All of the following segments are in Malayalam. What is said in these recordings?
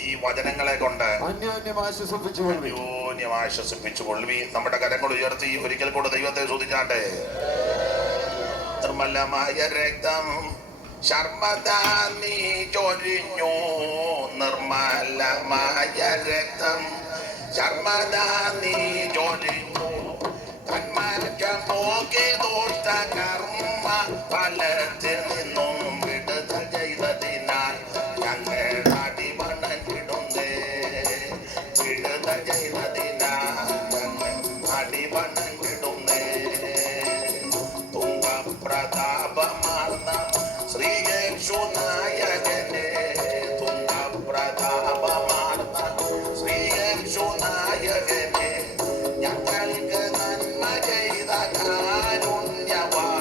ഈ വചനങ്ങളെ കൊണ്ട് അന്യോന്യം ആശ്വസിപ്പിച്ചുകൊള്ളുവി. നമ്മുടെ കരങ്ങൾ ഉയർത്തി ഒരിക്കൽ കൂടെ ദൈവത്തെ സ്തുതിച്ചാട്ടെ. നിർമ്മലമായ രക്തം ശർമ്മദാ നീ ചൊരിഞ്ഞു, നിർമ്മലമായ രക്തം ശർമ്മദാ നീ ചൊരിഞ്ഞു, കന്മാർഗം നോക്കി ദുഷ്ട കർമ്മ ഫലത്തിൽ നിന്നും വിടുതൽ ചെയ്തതിനാൽ ഞങ്ങൾ അടിമണഞ്ഞിടുന്നേ. വിടുതൽ ചെയ്തതിനാൽ ഞങ്ങൾ അടിമണഞ്ഞിടുന്നേ. തുംഗപ്രതാപമാർന്ന ശ്രീയേശുനായകനെ, തുംഗപ്രതാപമാർന്ന ശ്രീയേശുനായകനെ, ഞങ്ങൾക്ക് നന്മ ചെയ്ത കാരുണ്യവാനിധിയെ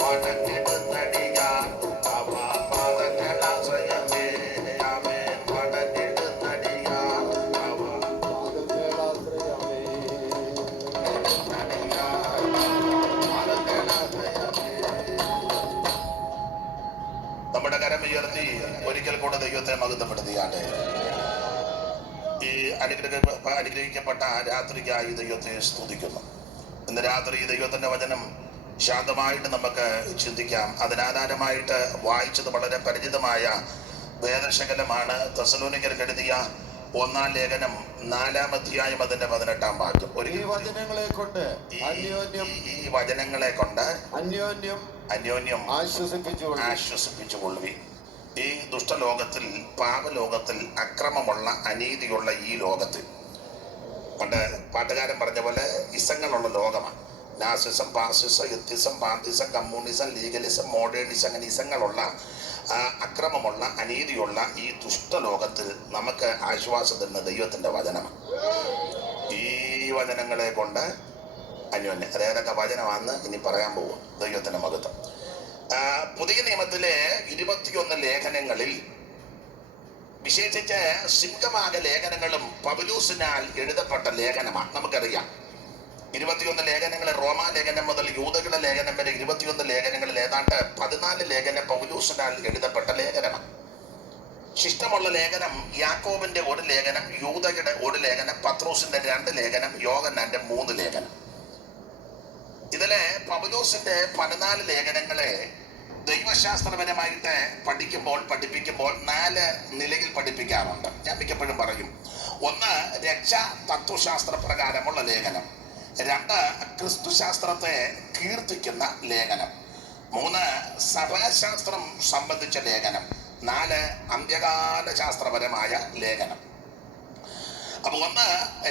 വണങ്ങിടുന്നടിയാൻ അവ പാദങ്ങളാശ്രയമേ. ആമേൻ. വണങ്ങിടുന്നടിയാൻ അവ നമ്മുടെ കരം ഉയർത്തി ഒരിക്കൽ കൂടെ ദൈവത്തെ മഹത്വപ്പെടുത്തിയാട്ടെ. ഈ അനുഗ്രഹിക്കപ്പെട്ട രാത്രിക്കായി ദൈവത്തെ സ്തുതിക്കുന്നു. ഇന്ന് രാത്രി ദൈവത്തിന്റെ വചനം ശാന്തമായിട്ട് നമുക്ക് ചിന്തിക്കാം. അതിനാധാരമായിട്ട് വായിച്ചത് വളരെ പരിചിതമായ വേദശകലമാണ്. തെസ്സലോനിക്കർക്ക് എഴുതിയ 1-ാം ലേഖനം 4-ാം അധ്യായം അതിന്റെ 18-ാം വാക്യം. ഈ വചനങ്ങളെ കൊണ്ട് അന്യോന്യം ആശ്വസിപ്പിച്ചുകൊള്ളുവി. ഈ ദുഷ്ടലോകത്തിൽ, പാപലോകത്തിൽ, അക്രമമുള്ള, അനീതിയുള്ള ഈ ലോകത്തിൽ, പണ്ട് പാട്ടുകാരൻ പറഞ്ഞ പോലെ ഇസങ്ങളുള്ള ലോകമാണ്. നാസിസം, ഫാസിസം, എത്തിസം, പാന്തിസം, കമ്മ്യൂണിസം, ലീഗലിസം, മോഡേണിസം, അങ്ങനെ ഇസങ്ങളുള്ള, അക്രമമുള്ള, അനീതിയുള്ള ഈ ദുഷ്ടലോകത്തിൽ നമുക്ക് ആശ്വാസം തരുന്ന ദൈവത്തിന്റെ വചനമാണ്. ഈ വചനങ്ങളെ കൊണ്ട് അന്യോന്യം, അതേതൊക്കെ വചനമാണെന്ന് ഇനി പറയാൻ പോകും. ദൈവത്തിന്റെ മഹത്വം. പുതിയ നിയമത്തിലെ 21 ലേഖനങ്ങളിൽ വിശേഷിച്ച് സിംഹഭാഗ ലേഖനങ്ങളും പൗലോസിനാൽ എഴുതപ്പെട്ട ലേഖനമാണ്. നമുക്കറിയാം 21 ലേഖനങ്ങൾ, റോമാ ലേഖനം മുതൽ യൂദയുടെ ലേഖനം വരെ 21 ലേഖനങ്ങളിൽ ഏതാണ്ട് 14 ലേഖനം പൗലോസിനാൽ എഴുതപ്പെട്ട ലേഖനമാണ്. ശിഷ്ടമുള്ള ലേഖനം യാക്കോബിന്റെ 1 ലേഖനം, യൂദയുടെ 1 ലേഖനം, പത്രോസിന്റെ 2 ലേഖനം, യോഹന്നാന്റെ 3 ലേഖനം. ഇതിലെ പൗലോസിന്റെ 14 ലേഖനങ്ങളെ ദൈവശാസ്ത്രപരമായിട്ട് പഠിപ്പിക്കുമ്പോൾ 4 നിലയിൽ പഠിപ്പിക്കാറുണ്ട്. ഞാൻ മിക്കപ്പോഴും പറയും. 1, രക്ഷാ തത്വശാസ്ത്ര പ്രകാരമുള്ള ലേഖനം. 2, ക്രിസ്തുശാസ്ത്രത്തെ കീർത്തിക്കുന്ന ലേഖനം. 3, സഭാശാസ്ത്രം സംബന്ധിച്ച ലേഖനം. 4, അന്ത്യകാല ശാസ്ത്രപരമായ ലേഖനം. അപ്പൊ 1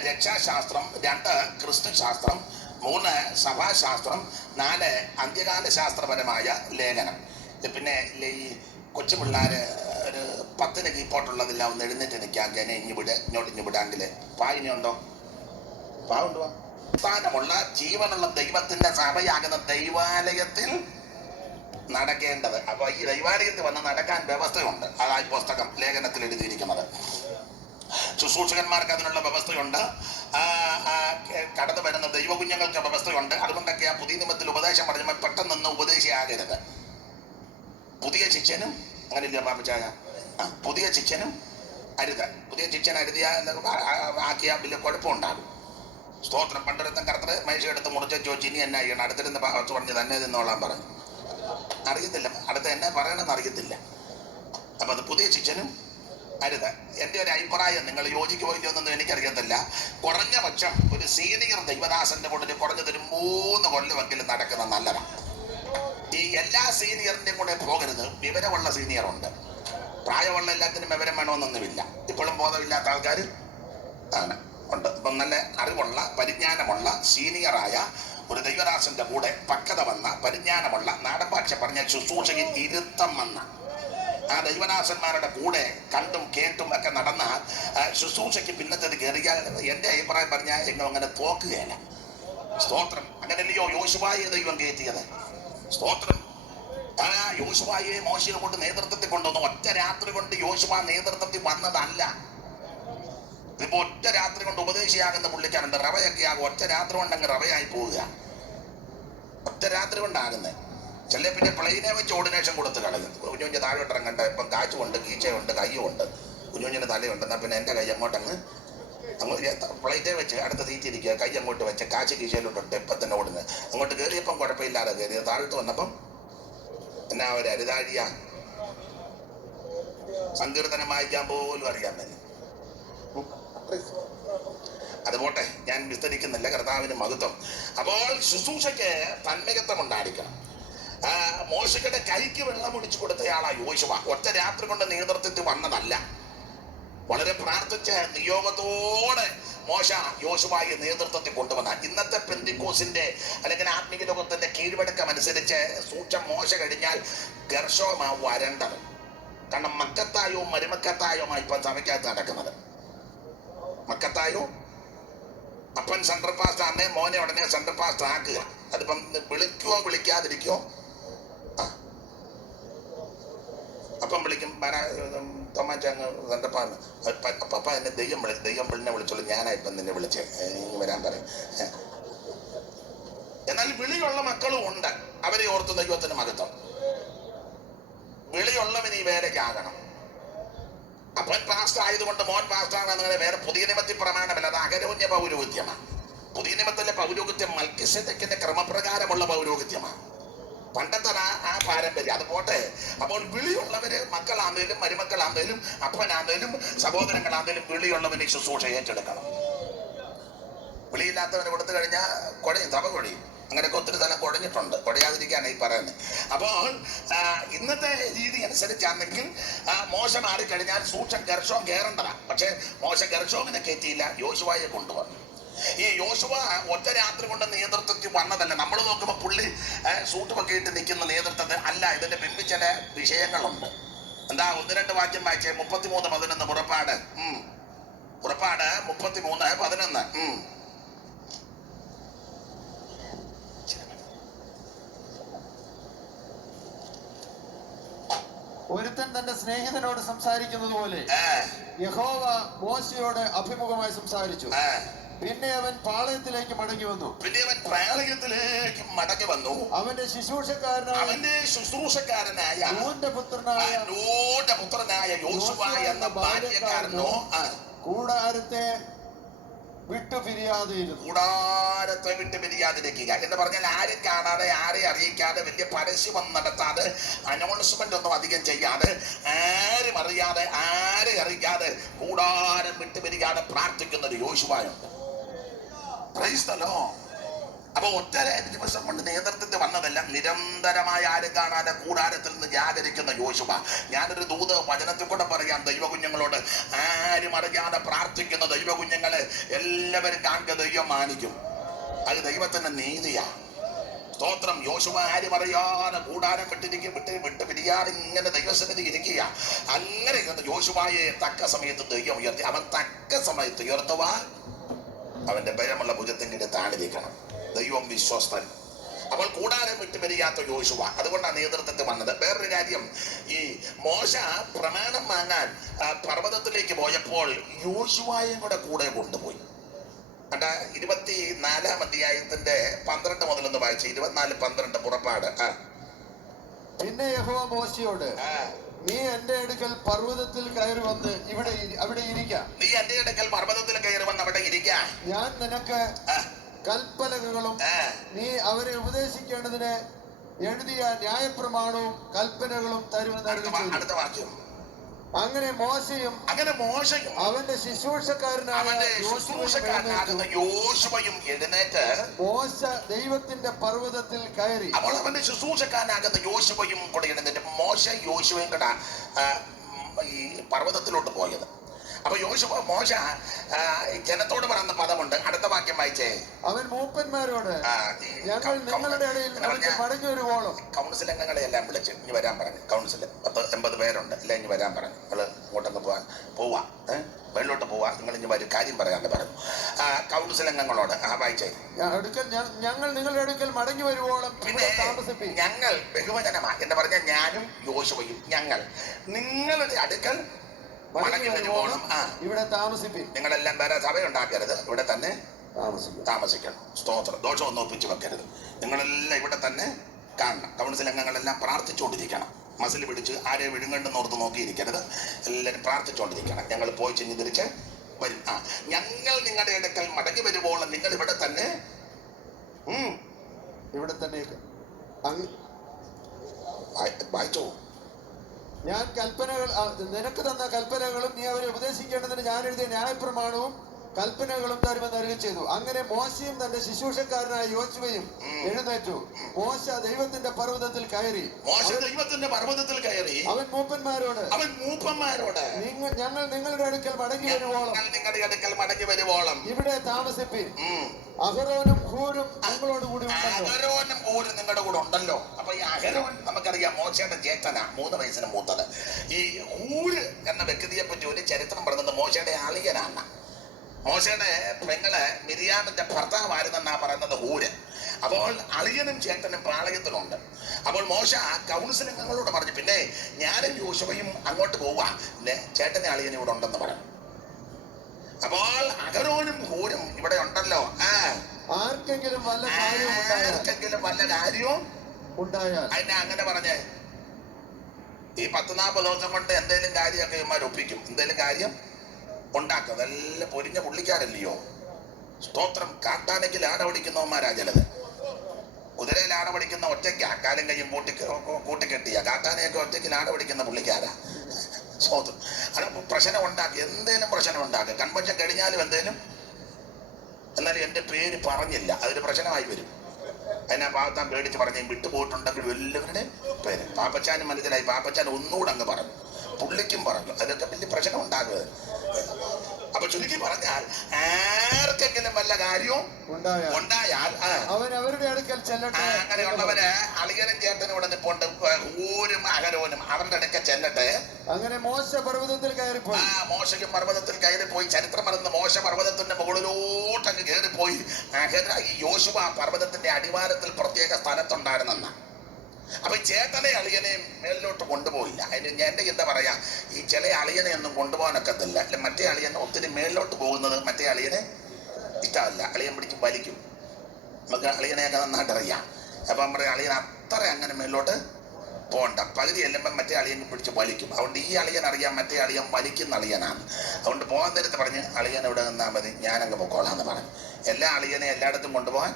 രക്ഷാശാസ്ത്രം, 2 ക്രിസ്തുശാസ്ത്രം, 3 സഭാശാസ്ത്രം, 4 അന്ത്യകാല ശാസ്ത്രപരമായ ലേഖനം. പിന്നെ ഈ കൊച്ചു പിള്ളേര് ഒരു 10 കീപ്പോട്ടുള്ളതില്ല ഒന്ന് എഴുന്നേറ്റ് നിൽക്കാൻ ഇങ്ങോട്ട് വിടാമെങ്കിൽ പായിനുണ്ടോ? പാവുണ്ടോ? സ്ഥാനമുള്ള ജീവനുള്ള ദൈവത്തിന്റെ സഭയാകുന്ന ദൈവാലയത്തിൽ നടക്കേണ്ടത്. അപ്പൊ ഈ ദൈവാലയത്തിൽ വന്ന് നടക്കാൻ വ്യവസ്ഥയുണ്ട്. അതായി പുസ്തകം ലേഖനത്തിൽ എഴുതിയിരിക്കുന്നത്. ശുശ്രൂഷകന്മാർക്ക് അതിനുള്ള വ്യവസ്ഥയുണ്ട്. കടന്നു വരുന്ന ദൈവകുഞ്ഞുങ്ങൾക്ക് വ്യവസ്ഥയുണ്ട്. അതുകൊണ്ടൊക്കെ ആ പുതിയ നിയമത്തിൽ ഉപദേശം പറഞ്ഞപ്പോൾ പെട്ടെന്ന് ഉപദേശിയാകരുത്. പുതിയ ശിഷ്യനും അങ്ങനെയില്ല പാപ്പച്ചായ, പുതിയ ശിഷ്യനും അരുത്. പുതിയ ശിഷ്യൻ ആക്കിയാൽ വലിയ കുഴപ്പമുണ്ടാകും. സ്തോത്രം. പണ്ടൊരുത്തം കറുത്ത് മനുഷ്യ എടുത്ത് മുറിച്ച് ചോദിച്ചു ഇനി എന്നാ ചെയ്യണം? അടുത്തിരുന്ന് പറഞ്ഞു തന്നെ നിന്നോളാൻ പറഞ്ഞു. അറിയത്തില്ല, അടുത്ത് എന്നെ പറയണമെന്ന് അറിയത്തില്ല. അപ്പൊ അത് പുതിയ ശിഷ്യനും അരുത്. എൻ്റെ ഒരു അഭിപ്രായം, നിങ്ങൾ യോജിക്കുമോ ഇല്ലയോന്നൊന്നും എനിക്കറിയത്തില്ല. കുറഞ്ഞ പക്ഷം ഒരു സീനിയർ ദൈവദാസന്റെ കൂടെ കുറഞ്ഞതൊരു 3 കൊല്ലമെങ്കിലും നടക്കുന്ന നല്ലതാണ്. ഈ എല്ലാ സീനിയറിൻ്റെയും കൂടെ പോകരുത്. വിവരമുള്ള സീനിയറുണ്ട്. പ്രായമുള്ള എല്ലാത്തിനും വിവരം വേണമെന്നൊന്നുമില്ല. ഇപ്പോഴും ബോധമില്ലാത്ത ആൾക്കാർ ഉണ്ട്. ഇപ്പം നല്ല അറിവുള്ള, പരിജ്ഞാനമുള്ള, സീനിയറായ ഒരു ദൈവദാസന്റെ കൂടെ പക്വത വന്ന, പരിജ്ഞാനമുള്ള, നാടൻ ഭാഷ പറഞ്ഞ ശുശ്രൂഷയിൽ ഇരുത്തം വന്ന ആ ദൈവദാസന്മാരുടെ കൂടെ കണ്ടും കേട്ടും ഒക്കെ നടന്നാൽ ശുശ്രൂഷയ്ക്ക് പിന്നത്തേത് കയറിയാൽ എൻ്റെ അഭിപ്രായം പറഞ്ഞാൽ എങ്ങും അങ്ങനെ തോക്കുകയല്ല. സ്തോത്രം. അങ്ങനെയല്ലയോ യോശുവയെ ദൈവം കയറ്റിയത്? സ്തോത്രം. യോശുവയെ മോശയെ കൊണ്ട് നേതൃത്വത്തിൽ കൊണ്ടുവന്നു. ഒറ്റ രാത്രി കൊണ്ട് യോശുവ നേതൃത്വത്തിൽ വന്നതല്ല. ഇപ്പൊ ഒറ്റ രാത്രി കൊണ്ട് ഉപദേശിയാകുന്ന പുള്ളിക്കാരുണ്ട്. റവയൊക്കെ ആകും. ഒറ്റ രാത്രി കൊണ്ട് അങ്ങ് റവയായി പോവുക. ഒറ്റ രാത്രി കൊണ്ടാകുന്നത്. ചില പിന്നെ പ്ലെയിനെ വെച്ച് ഓർഡിനേഷൻ കൊടുത്ത് കളയും. കുഞ്ഞു താഴോട്ട് ഇറങ്ങണ്ട. ഇപ്പം കാച്ചുകൊണ്ട്, കീച്ചയുണ്ട്, കയ്യുമുണ്ട്. കുഞ്ഞുഞ്ഞിന് തലയുണ്ട്. എന്നാൽ പിന്നെ എൻ്റെ കൈ അങ്ങോട്ട് പ്ലേറ്റേ വെച്ച് അടുത്ത തീറ്റിരിക്കുക, കൈ അങ്ങോട്ട് വെച്ച് കാശ് കീശയിലോട്ട് ഇപ്പം തന്നെ ഓടുന്നത്. അങ്ങോട്ട് കയറിയപ്പം കുഴപ്പമില്ലാതെ കയറിയത്, താഴോട്ട് വന്നപ്പം എന്നാ ഒരു അരുതാഴിയ സങ്കീർത്തനം വായിക്കാൻ പോലും അറിയാൻ പറ്റും. അതുപോട്ടെ, ഞാൻ വിസ്തരിക്കുന്നില്ല. കർത്താവിന് മഹത്വം. അപ്പോൾ ശുശ്രൂഷയ്ക്ക് തന്മയത്വം ഉണ്ടായിരിക്കണം. മോശയുടെ കൈക്ക് വെള്ളം ഒഴിച്ചു കൊടുത്തയാളാ യോശുവ. ഒറ്റ രാത്രി കൊണ്ട് നേതൃത്വത്തിൽ വന്നതല്ല. വളരെ പ്രാർത്ഥിച്ച് നിയോഗത്തോടെ മോശ യോശുവയെ നേതൃത്വത്തിൽ കൊണ്ടുവന്ന. ഇന്നത്തെ പെന്തിക്കോസിന്റെ അല്ലെങ്കിൽ ആത്മീയ ലോകത്തിന്റെ കീഴ്വഴക്കം അനുസരിച്ച് സൂക്ഷം മോശ കഴിഞ്ഞാൽ ഗർശോമാ വരണ്ടത്. കാരണം മക്കത്തായോ മരുമക്കത്തായോമാ ഇപ്പൊ സഭയ്ക്കകത്ത് നടക്കുന്നത്. മക്കത്തായോ അപ്പൻ സെൻട്രൽ പാസ്റ്റ് അമ്മേ മോനെ ഉടനെ സെൻട്രൽ പാസ്റ്റ് ആക്കുക. അതിപ്പം വിളിക്കുവോ വിളിക്കാതിരിക്കോ? അപ്പം വിളിക്കും തൊമ്മാച്ചങ്ങ് സെൻട്രൽ പാസ്റ്റ് പപ്പ എന്നെ ദൈവം വിളിനെ വിളിച്ചോളൂ, ഞാനായിപ്പം നിന്നെ വിളിച്ചേ വരാൻ പറയും. എന്നാൽ വിളിയുള്ള മക്കളും ഉണ്ട്. അവരെ ഓർത്ത് ദൈവത്തിന് മഹത്വം. വിളിയുള്ളവന് ഈ വേലയ്ക്കാകണം. അപ്പൻ പാസ്റ്റർ ആയതുകൊണ്ട് മോൻ പാസ്റ്ററാണെന്ന് വേറെ പുതിയ നിയമത്തിൽ പ്രമാണമല്ല. അത് അകരോന്യ പൗരോഹിത്യമാണ്. പുതിയ നിയമത്തിലെ പൗരോഹിത്യം മൽക്കിസേദെക്കിന്റെ ക്രമപ്രകാരമുള്ള പൗരോഹിത്യമാണ്. പണ്ടത്തെ ആ പാരമ്പര്യം. അത് പോട്ടെ. അപ്പോൾ വിളിയുള്ളവര് മക്കളാന്നേലും മരുമക്കളാന്നേലും അപ്പനാന്നേലും സഹോദരങ്ങളാന്നേലും വിളിയുള്ളവന് ശുശ്രൂഷ ഏറ്റെടുക്കണം. വിളിയില്ലാത്തവന് കൊടുത്തു കഴിഞ്ഞാൽ കുഴയും, സഭ കുഴയും. അങ്ങനെയൊക്കെ ഒത്തിരി സ്ഥലം കുഴഞ്ഞിട്ടുണ്ട്. കുഴയാതിരിക്കാണ് ഈ പറയുന്നത്. അപ്പോൾ ഇന്നത്തെ രീതി അനുസരിച്ചാണെങ്കിൽ മോശ മാറിക്കഴിഞ്ഞാൽ സൂക്ഷം ഗർശോം കയറേണ്ടതാണ്. പക്ഷെ മോശ ഗർശോമിനെ കയറ്റിയില്ല, യോശുവയെ കൊണ്ടുവന്നു. ഈ യോശുവ ഒറ്റ രാത്രി കൊണ്ട് നേതൃത്വത്തിൽ വന്നതല്ല. നമ്മൾ നോക്കുമ്പോൾ പുള്ളി സൂട്ടുമൊക്കെ ഇട്ട് നിൽക്കുന്ന നേതൃത്വത്തിൽ അല്ല. ഇതിന്റെ പിന്നിൽ ചില വിഷയങ്ങളുണ്ട്. എന്താ? 1-2 വാക്യം വായിച്ചേ. 33:11 പുറപ്പാട് 33:11. ഒരുത്തൻ തന്റെ സ്നേഹിതനോട് സംസാരിക്കുന്നത് പോലെ യഹോവ മോശയോട് അഭിമുഖമായി സംസാരിച്ചു. പിന്നെ അവൻ പാളയത്തിലേക്ക് മടങ്ങി വന്നു. അവന്റെ ശുശ്രൂഷക്കാരനായ നൂന്റെ പുത്രനായ യോശുവ എന്ന ബാല്യക്കാരനോ കൂടാരത്തെ വിട്ടുപിരിയാതിരിക്കുക എന്ന് പറഞ്ഞാൽ ആരും കാണാതെ, ആരെ അറിയിക്കാതെ, വലിയ പരസ്യം നടത്താതെ, അനൗൺസ്മെന്റ് ഒന്നും അധികം ചെയ്യാതെ, ആരും അറിയാതെ, ആരെ അറിയിക്കാതെ കൂടാരം വിട്ടുപിരിയാതെ പ്രാർത്ഥിക്കുന്ന ഒരു യോശുവയുണ്ട്. Price the Lord. അപ്പൊ ഒറ്റ ദിവസം കൊണ്ട് നേതൃത്വത്തിൽ വന്നതല്ല. നിരന്തരമായ ആരും കാണാതെ കൂടാരത്തിൽ നിന്ന് ജാഗരിക്കുന്ന യോശുവ. ഞാനൊരു ദൂത് വചനത്തിൽ കൂടെ പറയാം ദൈവകുഞ്ഞുങ്ങളോട്. ആരും അറിയാതെ പ്രാർത്ഥിക്കുന്ന ദൈവകുഞ്ഞുങ്ങളെ എല്ലാവരും കാണുക ദൈവം മാനിക്കും. അത് ദൈവത്തിന്റെ നീതിയാ. സ്തോത്രം. യോശുവ ആരും അറിയാതെ കൂടാരം വിട്ട് പിരിയാതെ ഇങ്ങനെ ദൈവസന്നിധി ഇരിക്കുക. അങ്ങനെ യോശുവയെ തക്ക സമയത്ത് ദൈവം ഉയർത്തി. അവൻ തക്ക സമയത്ത് ഉയർത്തുവാൻ അവന്റെ ഭയമുള്ള ഭുജത്തിന്റെ താണിരിക്കണം. ദൈവം വിശ്വസ്തൻ. അപ്പോൾ കൂടാരം വിട്ടുപിരിയാത്ത യോശുവ. അതുകൊണ്ടാണ് നേതൃത്വത്തിൽ വന്നത്. വേറൊരു കാര്യം, ഈ മോശ പ്രമാണം വാങ്ങാൻ പർവ്വതത്തിലേക്ക് പോയപ്പോൾ യോശുവയും കൂടെ കൊണ്ടുപോയി. 24-ാം അധ്യായത്തിന്റെ 12 മുതൽ വായിച്ചു. 24-12 പുറപ്പാട്. പിന്നെ യഹോവ മോശയോട്, നീ എന്റെ അടുക്കൽ പർവ്വതത്തിൽ കയറി വന്ന് അവിടെ ഇരിക്കാം. നീ എന്റെ അടുക്കൽ പർവ്വതത്തിൽ കയറി വന്ന് അവിടെ ഇരിക്കാം. ഞാൻ നിനക്ക് കൽപ്പലകകളും നീ അവരെ ഉപദേശിക്കേണ്ടതിന് എഴുതിയ ന്യായപ്രമാണവും കൽപ്പനകളും തരുമെന്ന് അരുളി ചെയ്തു. അടുത്ത വാക്യം. അങ്ങനെ മോശയും അവന്റെ ശുശ്രൂഷക്കാരനാകുന്ന യോശുവയും എഴുന്നേറ്റ് മോശ ദൈവത്തിന്റെ പർവ്വതത്തിൽ കയറി. അപ്പോൾ അവന്റെ ശുശ്രൂഷക്കാരനാകുന്ന യോശുവയും കൂടെ എഴുന്നേറ്റ് മോശ യോശുവയും കൂടെ ഈ പർവ്വതത്തിലോട്ട് പോയത്. അപ്പൊ മോശ ജനത്തോട് പറയുന്ന പദമുണ്ട്. അടുത്ത വാക്യം വായിച്ചേ. അവൻ മൂപ്പന്മാരോട്, ഞങ്ങൾ നിങ്ങളുടെ ഇടയിൽ മടങ്ങി വരുവോളം കൗൺസിൽ അംഗങ്ങളെ എല്ലാം വിളിച്ച് ഇനി വരാൻ പറഞ്ഞു. കൗൺസിൽ 80 പേരുണ്ട്. എല്ലാം ഇനി വരാൻ പറഞ്ഞു. നിങ്ങൾ ഇങ്ങോട്ടൊന്ന് പോവാ, വെള്ളോട്ട് പോവാ, നിങ്ങൾ ഇനി വരും, കാര്യം പറയാണ്ട് പറഞ്ഞു കൗൺസിൽ അംഗങ്ങളോട്. വായിച്ചേ. ഞങ്ങൾ നിങ്ങളുടെ അടുക്കൽ മടങ്ങി വരുവോളം പിന്നെ ഞങ്ങൾ ബഹുവചനമാ എന്ന് പറഞ്ഞാൽ ഞാനും യോശുവയും ഞങ്ങൾ നിങ്ങളുടെ അടുക്കൽ ഇവിടെ താമസിപ്പിക്കും. നിങ്ങളെല്ലാം വേറെ സഭയുണ്ടാക്കരുത്, ഇവിടെ തന്നെ താമസിക്കണം. സ്തോത്രം. ദോഷം ഒന്നും ഒപ്പിച്ച് വെക്കരുത്. നിങ്ങളെല്ലാം ഇവിടെ തന്നെ കാണണം. കൗൺസിൽ അംഗങ്ങളെല്ലാം പ്രാർത്ഥിച്ചുകൊണ്ടിരിക്കണം. മസിൽ പിടിച്ച് ആരെ വിഴുങ്ങണ്ടെന്ന് ഓർത്ത് നോക്കിയിരിക്കരുത്. എല്ലാവരും പ്രാർത്ഥിച്ചുകൊണ്ടിരിക്കണം. ഞങ്ങൾ പോയി ചെഞ്ഞ് തിരിച്ച് വരും. ഞങ്ങൾ നിങ്ങളുടെ അടുക്കൽ മടങ്ങി വരുവോളം നിങ്ങൾ ഇവിടെ തന്നെ ഇവിടെ തന്നെ വായിച്ചോ. ഞാൻ കൽപ്പനകൾ നിനക്ക് തന്ന കൽപ്പനകളും നീ അവരെ ഉപദേശിക്കേണ്ടതിന് ഞാൻ എഴുതിയ ന്യായപ്രമാണവും കൽപ്പനകളും തരുമെന്ന് അരുളി ചെയ്തു. അങ്ങനെ മോശയും തന്റെ ശുശ്രൂഷക്കാരനായ യോശുവയും എഴുന്നേറ്റു. മോശ ദൈവത്തിന്റെ പർവ്വതത്തിൽ കയറി. അവൻ മൂപ്പന്മാരോട് ഞങ്ങൾ നിങ്ങളുടെ അടുക്കൽ മടങ്ങി വരുവോളം ഇവിടെ താമസിപ്പിൻ. അഹരോനും ഹൂരും നിങ്ങളോട് കൂടി നിങ്ങളുടെ കൂടെ ഉണ്ടല്ലോ. അപ്പൊ ഈ അഹരോൻ നമുക്കറിയാം മോശയുടെ ജ്യേഷ്ഠന, 3 വയസ്സിന് മൂത്തത്. ഈ ഹൂര് എന്ന വ്യക്തിയെ പറ്റി ഒരു ചരിത്രം പറയുന്നത് മോശയുടെ അളിയനാണ്. മോശയുടെ പെങ്ങള് മിരിയാമിന്റെ ഭർത്താവായിരുന്നെന്നാ പറയുന്നത് ഹൂര്. അപ്പോൾ അളിയനും ചേട്ടനും പാളയത്തിലുണ്ട്. അപ്പോൾ മോശ കൗൺസിലിംഗ് ഞങ്ങളോട് പറഞ്ഞു, പിന്നെ ഞാനും യോശുവയും അങ്ങോട്ട് പോവാ, ചേട്ടനെ അളിയനും ഇവിടെ ഉണ്ടെന്ന് പറഞ്ഞു. അപ്പോൾ അഹരോനും ഹൂരും ഇവിടെ ഉണ്ടല്ലോ. ആർക്കെങ്കിലും വല്ല കാര്യവും ഉണ്ടായാൽ അതിനെ അങ്ങനെ പറഞ്ഞേ, ഈ 10-40 ദിവസം കൊണ്ട് എന്തെങ്കിലും കാര്യമൊക്കെ ഇവന്മാർ ഒപ്പിക്കും. എന്തെങ്കിലും കാര്യം ഉണ്ടാക്കും. അതെല്ലാം പൊരിഞ്ഞ പുള്ളിക്കാരല്ലയോ. സ്തോത്രം. കാട്ടാനയ്ക്ക് ലാടപടിക്കുന്നവന്മാരാ ചിലത്. കുതിരയെ ലാടപടിക്കുന്ന ഒറ്റയ്ക്കാ, കാലും കയ്യും കൂട്ടിക്കെട്ടിയ. കാട്ടാനയൊക്കെ ഒറ്റയ്ക്ക് ലാടപടിക്കുന്ന പുള്ളിക്കാരാ. സ്തോത്രം. അത് പ്രശ്നം ഉണ്ടാക്കി, എന്തേലും പ്രശ്നം ഉണ്ടാക്കുക. കൺവെൻഷൻ കഴിഞ്ഞാലും എന്തേലും. എന്നാലും എൻ്റെ പേര് പറഞ്ഞില്ല, അതൊരു പ്രശ്നമായി വരും. അതിനാ ഭാഗത്താൻ പേടിച്ച് പറഞ്ഞ് വിട്ടുപോയിട്ടുണ്ടെങ്കിൽ എല്ലാവരുടെ പേര്. പാപ്പച്ചാനും മനസ്സിലായി. പാപ്പച്ചാൻ ഒന്നുകൂടെ അങ്ങ് പറഞ്ഞു, പുള്ളിക്കും പറഞ്ഞു. അതൊക്കെ വലിയ പ്രശ്നം ഉണ്ടാകുന്നത്. അപ്പൊ ചുരുക്കി പറഞ്ഞാൽ ആർക്കെങ്കിലും വല്ല കാര്യവും ഉണ്ടായാൽ അവൻ അവരുടെ അടുക്കൽ ചെല്ലട്ടെ. അങ്ങനെയുള്ളവര് അളിയനും ചേട്ടനും ഇവിടെ നിൽപ്പുണ്ട്, ഊരും അഹരോനും അവരുടെ അടുക്കൽ ചെല്ലട്ടെ. അങ്ങനെ മോശ പർവ്വതത്തിൽ കയറിപ്പോയി. മോശയ്ക്കും പർവ്വതത്തിൽ കയറിപ്പോയി. ചരിത്രം പറയുന്ന മോശ പർവ്വതത്തിന്റെ മുകളിലോട്ടങ്ങ് കയറിപ്പോയി. ഈ യോശുവ പർവ്വതത്തിന്റെ അടിവാരത്തിൽ പ്രത്യേക സ്ഥലത്തുണ്ടായിരുന്നെന്ന. അപ്പൊ ചേട്ടനെ അളിയനെയും മേലിലോട്ട് കൊണ്ടുപോയില്ല. അതിന് എന്റെ എന്താ പറയാ, ഈ ചില അളിയനെ ഒന്നും കൊണ്ടുപോകാനൊക്കത്തില്ല. അല്ലെ മറ്റേ അളിയനെ ഒത്തിരി മേലിലോട്ട് പോകുന്നത് മറ്റേ അളിയനെ ഇഷ്ടമല്ല. അളിയൻ പിടിച്ച് വലിക്കും. നമുക്ക് അളിയനെയൊക്കെ നന്നായിട്ട് അറിയാം. അപ്പൊ നമ്മുടെ അളിയൻ അത്ര അങ്ങനെ മേലിലോട്ട് പോകണ്ട. പകുതി ചെല്ലുമ്പം മറ്റേ അളിയൻ പിടിച്ച് വലിക്കും. അതുകൊണ്ട് ഈ അളിയൻ അറിയാം മറ്റേ അളിയൻ വലിക്കുന്ന അളിയനാണ്. അതുകൊണ്ട് പോകാൻ നേരത്ത് പറഞ്ഞ് അളിയൻ ഇവിടെ നിന്നാൽ മതി, ഞാനങ്ങ് പൊക്കോളാന്ന് പറഞ്ഞു. എല്ലാ അളിയനെ എല്ലായിടത്തും കൊണ്ടുപോകാൻ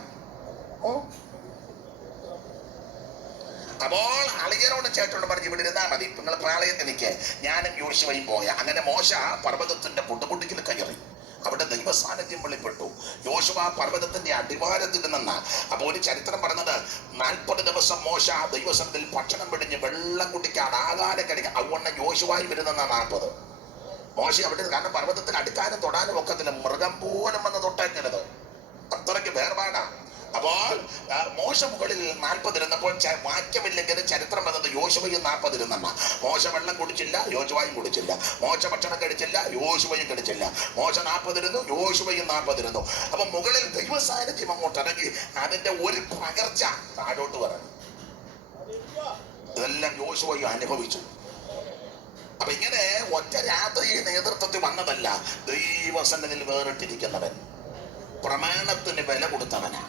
അപ്പോൾ അളിയനോട് ചേട്ടനോട് പറഞ്ഞു ഇവിടെ ഇരുന്നാ മതി, നിങ്ങൾ പാളയത്തിൽ നിൽക്കേ, ഞാനും യോശുവയും പോയ. അങ്ങനെ മോശ പർവ്വതത്തിന്റെ പൊട്ടുപൊട്ടിക്കൽ കയറി. അവിടെ ദൈവ സാന്നിധ്യം വെളിപ്പെട്ടു. യോശുവ പർവ്വതത്തിന്റെ അടിവാരത്തിൽ നിന്ന. അപ്പോൾ ഒരു ചരിത്രം പറഞ്ഞത് 40 ദിവസം മോശ ദൈവസന്നിധിയിൽ ഭക്ഷണം പിടിഞ്ഞ് വെള്ളം കുടിക്കാതെ ആകാരം കഴിക്കാൻ. അതുകൊണ്ട് യോശുവായി വരുന്ന 40 മോശ അവിടെ, കാരണം പർവ്വതത്തിന് അടുക്കാനും തൊടാനും ഒക്കത്തില്ല. മൃഗം പോലും വന്ന് തൊട്ടേക്കരുത്, അത്രയ്ക്ക് വേർപാടാ. അപ്പോൾ മോശ മുകളിൽ 40 ഇരുന്നപ്പോൾ വാക്യമില്ലെങ്കിലും ചരിത്രം വന്നത് യോശുവയും 40 ഇരുന്നെണ്ണ. മോശ വെള്ളം കുടിച്ചില്ല, യോശുവയും കുടിച്ചില്ല. മോശ ഭക്ഷണം കഴിച്ചില്ല, യോശുവയും കഴിച്ചില്ല. മോശ 40 ഇരുന്നു, യോശുവയും 40 ഇരുന്നു. അപ്പൊ മുകളിൽ ദൈവ സാന്നിധ്യം അങ്ങോട്ട് ഇറങ്ങി അതിന്റെ ഒരു പകർച്ച താഴോട്ട് പറഞ്ഞു. ഇതെല്ലാം യോശുവയും അനുഭവിച്ചു. അപ്പൊ ഇങ്ങനെ ഒറ്റ രാത്രി നേതൃത്വത്തിൽ വന്നതല്ല. ദൈവസന്നിധിയിൽ വേറിട്ടിരിക്കുന്നവൻ, പ്രമാണത്തിന് വില കൊടുത്തവനാ.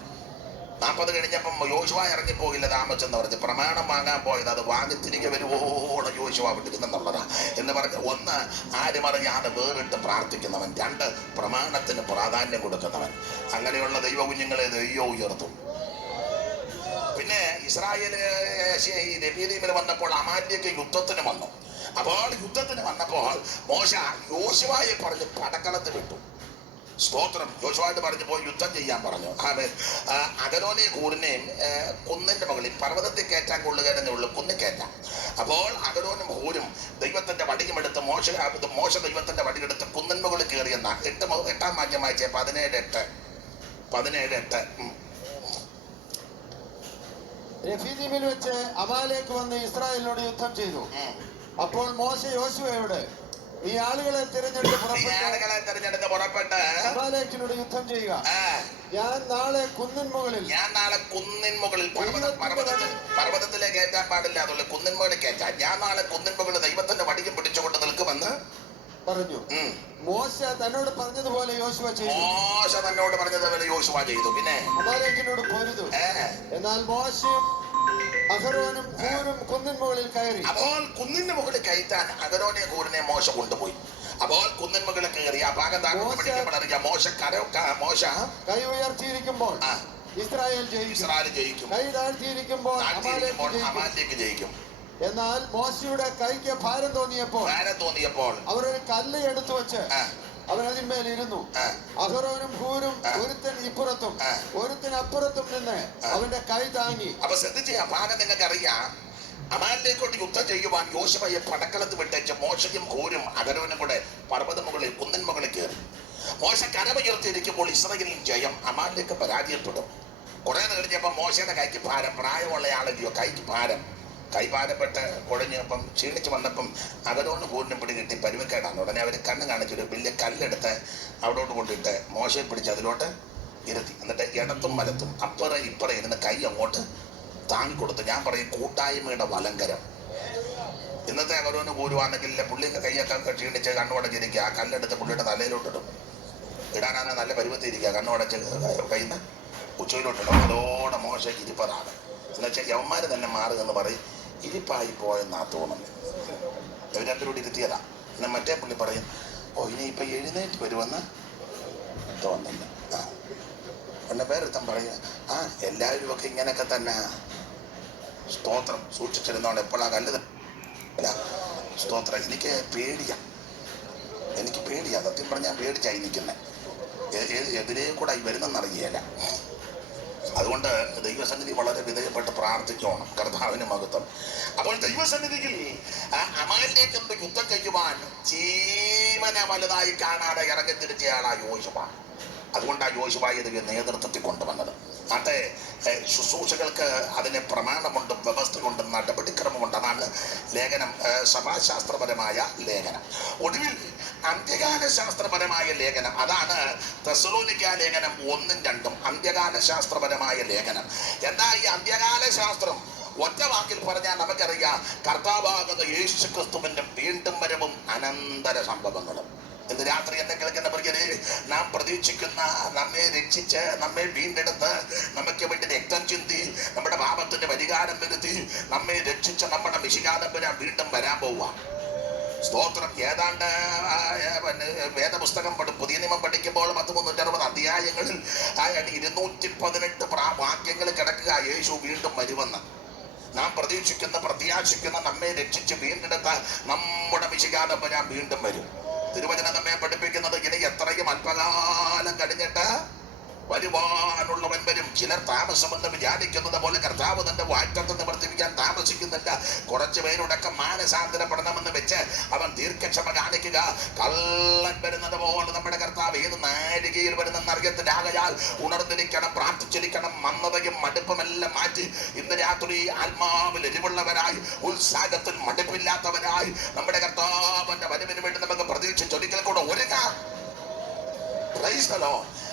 40 കഴിഞ്ഞപ്പം യോശുവ ഇറങ്ങിപ്പോയില്ല, താമസെന്ന് പറഞ്ഞ് പ്രമാണം വാങ്ങാൻ പോയത്. അത് വാങ്ങി തിരികെ വരുവോളം യോശുവ വിട്ടിരുന്നെന്നുള്ളതാ എന്ന് പറഞ്ഞ്, 1 ആരും അറിയാതെ വേറിട്ട് പ്രാർത്ഥിക്കുന്നവൻ, 2 പ്രമാണത്തിന് പ്രാധാന്യം കൊടുക്കുന്നവൻ. അങ്ങനെയുള്ള ദൈവ കുഞ്ഞുങ്ങളെ ദൈവം ഉയർത്തും. പിന്നെ ഇസ്രായേല് രഫീദീമിൽ വന്നപ്പോൾ അമാല്യക്ക് യുദ്ധത്തിന് വന്നു. അപ്പോൾ യുദ്ധത്തിന് വന്നപ്പോൾ മോശ യോശുവയെ പറഞ്ഞ് പടക്കളത്തിൽ വിട്ടു. സ്തോത്രം. യോശുവയോട് പറഞ്ഞു പോയി യുദ്ധം ചെയ്യാൻ പറഞ്ഞു. അഹരോനെയും ഹൂറിനെയും കുന്നിന്റെ മുകളിൽ പർവ്വതത്തിൽ കയറ്റാൻ കൊള്ളുകയെന്നേ ഉള്ളൂ, കുന്നിൽ കയറ്റാം. അപ്പോൾ അഹരോനും ഹൂരും ദൈവത്തിന്റെ വടിയുമെടുത്ത് മോശ ദൈവത്തിന്റെ വടിയെടുത്ത് കുന്നിൻ മുകളിൽ കയറിയെന്ന 8-ാം വാക്യം വായിച്ചേ. 17:8 രഫീദീമിൽ വെച്ച് അമാലേക്ക് വന്ന് ഇസ്രായേലിനോട് യുദ്ധം ചെയ്തു. അപ്പോൾ മോശ യോശുവയോട് ഈ ആളുകളെ തിരഞ്ഞെടുത്ത് പുറപ്പെട്ട് അമാലേക്കിനോട് യുദ്ധം ചെയ്യുക. ഞാൻ നാളെ കുന്നിൻ മുകളിൽ പർവ്വതത്തിലെ കയറ്റാൻ പാടില്ല, അതുകൊണ്ട് കുന്നിൻ മുകളിൽ കയറ്റാൻ. ഞാൻ നാളെ കുന്നിൻ മുകളിൽ ദൈവത്തിന്റെ വടിയും പിടിച്ചുകൊണ്ട് നിൽക്കുമെന്ന് പറഞ്ഞു. മോശ തന്നോട് പറഞ്ഞതുപോലെ യോശുവ ചെയ്തു. പിന്നെ അമാലേക്കിനോട് പൊരുതു. എന്നാൽ മോശയും അഹരോനും ഹൂരും കുന്നിൻ മുകളിൽ കയറി. അപ്പോൾ കുന്നിന്റെ മുകളിൽ കയറ്റാൻ അഹരോനെ ഹൂരിനെ മോശ കൊണ്ടുപോയി. അപ്പോൾ കുന്നിൻ മുകളിൽ കയറി ആ ഭാഗം പഠിക്കുമ്പോഴറിയാം മോശ കൈ ഉയർത്തിയിരിക്കുമ്പോൾ ആ ഇസ്രായേൽ ജയിക്കും. ഇസ്രായേൽ ജയിക്കും. കൈ താഴ്ത്തിയിരിക്കുമ്പോൾ അമാലേക്ക് ജയിക്കും. എന്നാൽ മോശയുടെ കൈക്ക് ഭാരം തോന്നിയപ്പോൾ അവർ ഒരു കല്ല് എടുത്തു വെച്ച് അവൻ അതിന്മേൽ ഇരുന്നു. അഹരോനും ഹൂരും ഒരുത്തൻ ഇപ്പുറത്തും ഒരുത്തൻ അപ്പുറത്തും നിന്ന് അവന്റെ കൈ താങ്ങി. അപ്പൊ ശ്രദ്ധിച്ച് ആ ഭാഗം നിങ്ങൾക്ക് അറിയാം. അമാലിലേക്കോട്ട് യുദ്ധം ചെയ്യുവാൻ യോശുവയെ പടക്കളത്ത് വിട്ടേച്ച് മോശയും ഹൂരും അഹരോനും കൂടെ പർവ്വത മുകളിൽ കുന്നിൻ മുകളിൽ കയറി. മോശ കരമുയർത്തിയിരിക്കുമ്പോൾ ഇസ്രായേലിൽ ജയം, അമാലിലേക്ക് പരാജയപ്പെടും. കുറെ കഴിഞ്ഞപ്പോ മോശയുടെ കൈക്ക് ഭാരം, പ്രായമുള്ള ആളല്ലയോ, കൈക്ക് ഭാരം, കൈഭാരപ്പെട്ട് കുഴഞ്ഞപ്പം ക്ഷീണിച്ച് വന്നപ്പം അഹരോനും ഹൂരിനും പിടി കിട്ടി പരുവക്കേടാണ്. ഉടനെ അവർ കണ്ണ് കാണിച്ചൊരു വലിയ കല്ലെടുത്ത് അവിടോട്ട് കൊണ്ടിട്ട് മോശയെ പിടിച്ച് അതിലോട്ട് ഇരുത്തി. എന്നിട്ട് ഇടത്തും വലത്തും അപ്പുറ ഇപ്പുറ ഇരുന്ന് കൈ അങ്ങോട്ട് താങ്ങിക്കൊടുത്തു. ഞാൻ പറയും കൂട്ടായ്മയുടെ വലങ്കരം. ഇന്നത്തെ അഹരോന് ഹൂരുവാണെങ്കിൽ പുള്ളി കൈയൊക്കെ ക്ഷീണിച്ച് കണ്ണുടച്ചിരിക്കുക, ആ കല്ലെടുത്ത് പുള്ളിയുടെ തലയിലോട്ടിടും. ഇടാനാണ് നല്ല പരുവത്തിരിക്കുക, കണ്ണുടച്ച് കയ്യിൽ നിന്ന് ഉച്ചയിലോട്ടിടും. അതോടെ മോശ ഇരിപ്പതാണ്. എന്നുവെച്ചാൽ യവന്മാര് തന്നെ മാറുകയെന്ന് പറയും, ഇരിപ്പായി പോയെന്നാ തോന്നുന്നത്. ഇവർ രണ്ടുകൂടി ഇരുത്തിയതാ. എന്നാൽ മറ്റേ പുള്ളി പറയും, ഓ ഇനിയിപ്പൊ എഴുന്നേറ്റ് വരുമെന്ന് തോന്നുന്നില്ല. ആ എന്നെ പേരെത്താൻ പറയും, ആ എല്ലാവരും ഒക്കെ ഇങ്ങനെയൊക്കെ തന്നെ. സ്തോത്രം. സൂക്ഷിച്ചിരുന്നോണ്ട് എപ്പോഴാ കല്ല് സ്തോത്രം. എനിക്ക് പേടിയാ സത്യം പറഞ്ഞാൽ പേടിച്ചായി നിൽക്കുന്നത്. എതിരേ കൂടെ വരുന്നെന്നറിയില്ല. അതുകൊണ്ട് ദൈവസന്നിധി വളരെ വിധേയപ്പെട്ട് പ്രാർത്ഥിക്കണം. കർത്താവിന് മഹത്വം. അപ്പോൾ ദൈവസന്നിധിയിൽ അമാലിലേക്കെന്ത് യുദ്ധം ചെയ്യുവാൻ ജീവനെ വലുതായി കാണാതെ ഇറങ്ങിത്തിരിച്ചയാളാ യോശുവ. അതുകൊണ്ടാണ് യോശുവയെ നേതൃത്വത്തിൽ കൊണ്ടുവന്നത്. നാട്ടെ ശുശ്രൂഷകൾക്ക് അതിന് പ്രമാണമുണ്ട്, വ്യവസ്ഥയുണ്ട്, നടപടിക്രമമുണ്ട്. അതാണ് ലേഖനം, സഭാശാസ്ത്രപരമായ ലേഖനം. ഒടുവിൽ അന്ത്യകാല ശാസ്ത്രപരമായ ലേഖനം, അതാണ് തെസ്സലോനിക്ക ലേഖനം 1ഉം 2ഉം. അന്ത്യകാല ശാസ്ത്രപരമായ ലേഖനം. എന്താ ഈ അന്ത്യകാല ശാസ്ത്രം? ഒറ്റ വാക്കിൽ പറഞ്ഞാൽ നമുക്കറിയാം, കർത്താവാകുന്ന യേശു ക്രിസ്തുവിന്റെ വീണ്ടും വരവും അനന്തര സംഭവങ്ങളും. ഇന്ന് രാത്രി എന്നെ കേൾക്കുന്ന പ്രിയരെ, നാം പ്രതീക്ഷിക്കുന്ന, നമ്മെ രക്ഷിച്ച് നമ്മെ വീണ്ടെടുത്ത് നമുക്ക് വേണ്ടി രക്തം ചിന്തി നമ്മുടെ പാപത്തിന്റെ പരിഹാരം വരുത്തി നമ്മെ രക്ഷിച്ച നമ്മുടെ മിശിഹാതമ്പുരാൻ വീണ്ടും വരാൻ പോവുക. സ്തോത്രം. ഏതാണ്ട് വേദപുസ്തകം പുതിയ നിയമം പഠിക്കുമ്പോൾ 360 അധ്യായങ്ങളിൽ 218 വാക്യങ്ങൾ കിടക്കുക യേശു വീണ്ടും വരുമെന്ന്. നാം പ്രതീക്ഷിക്കുന്ന, പ്രത്യാശിക്കുന്ന, നമ്മെ രക്ഷിച്ച് വീണ്ടെടുത്ത നമ്മുടെ മിശിഹാതമ്പുരാൻ വീണ്ടും വരും. തിരുവചനം നമ്മെ പഠിപ്പിക്കുന്നത് ഇനി എത്രയും അല്പകാലം കഴിഞ്ഞിട്ട് വരുവാനുള്ളവൻ വരും. ചിലർ താമസമെന്ന് വിചാരിക്കുന്നത് പോലെ കർത്താവ് തന്റെ വാറ്റത്ത് നിവർത്തിപ്പിക്കാൻ താമസിക്കുന്നില്ല. കുറച്ചു പേരുടക്കം മാനസാന്തരപ്പെടണമെന്ന് വെച്ച് അവൻ ദീർഘക്ഷമ കാണിക്കുക. കള്ളൻ വരുന്നത് പോലെ നമ്മുടെ കർത്താവ് ഏത് നാഴികയിൽ വരുന്നെന്ന് അറിയത്തിലാകയാൽ ഉണർന്നിരിക്കണം, പ്രാർത്ഥിച്ചിരിക്കണം. മന്ദതയും മടുപ്പുമെല്ലാം മാറ്റി ഇന്ന് രാത്രി ആത്മാവിൽ എരിവുള്ളവരായി, ഉത്സാഹത്തിൽ മടുപ്പില്ലാത്തവരായി നമ്മുടെ കർത്താവിന്റെ വരവിന് വേണ്ടി നമുക്ക് പ്രതീക്ഷിച്ചൊരിക്കൽ കൂടെ ഒരുങ്ങാം.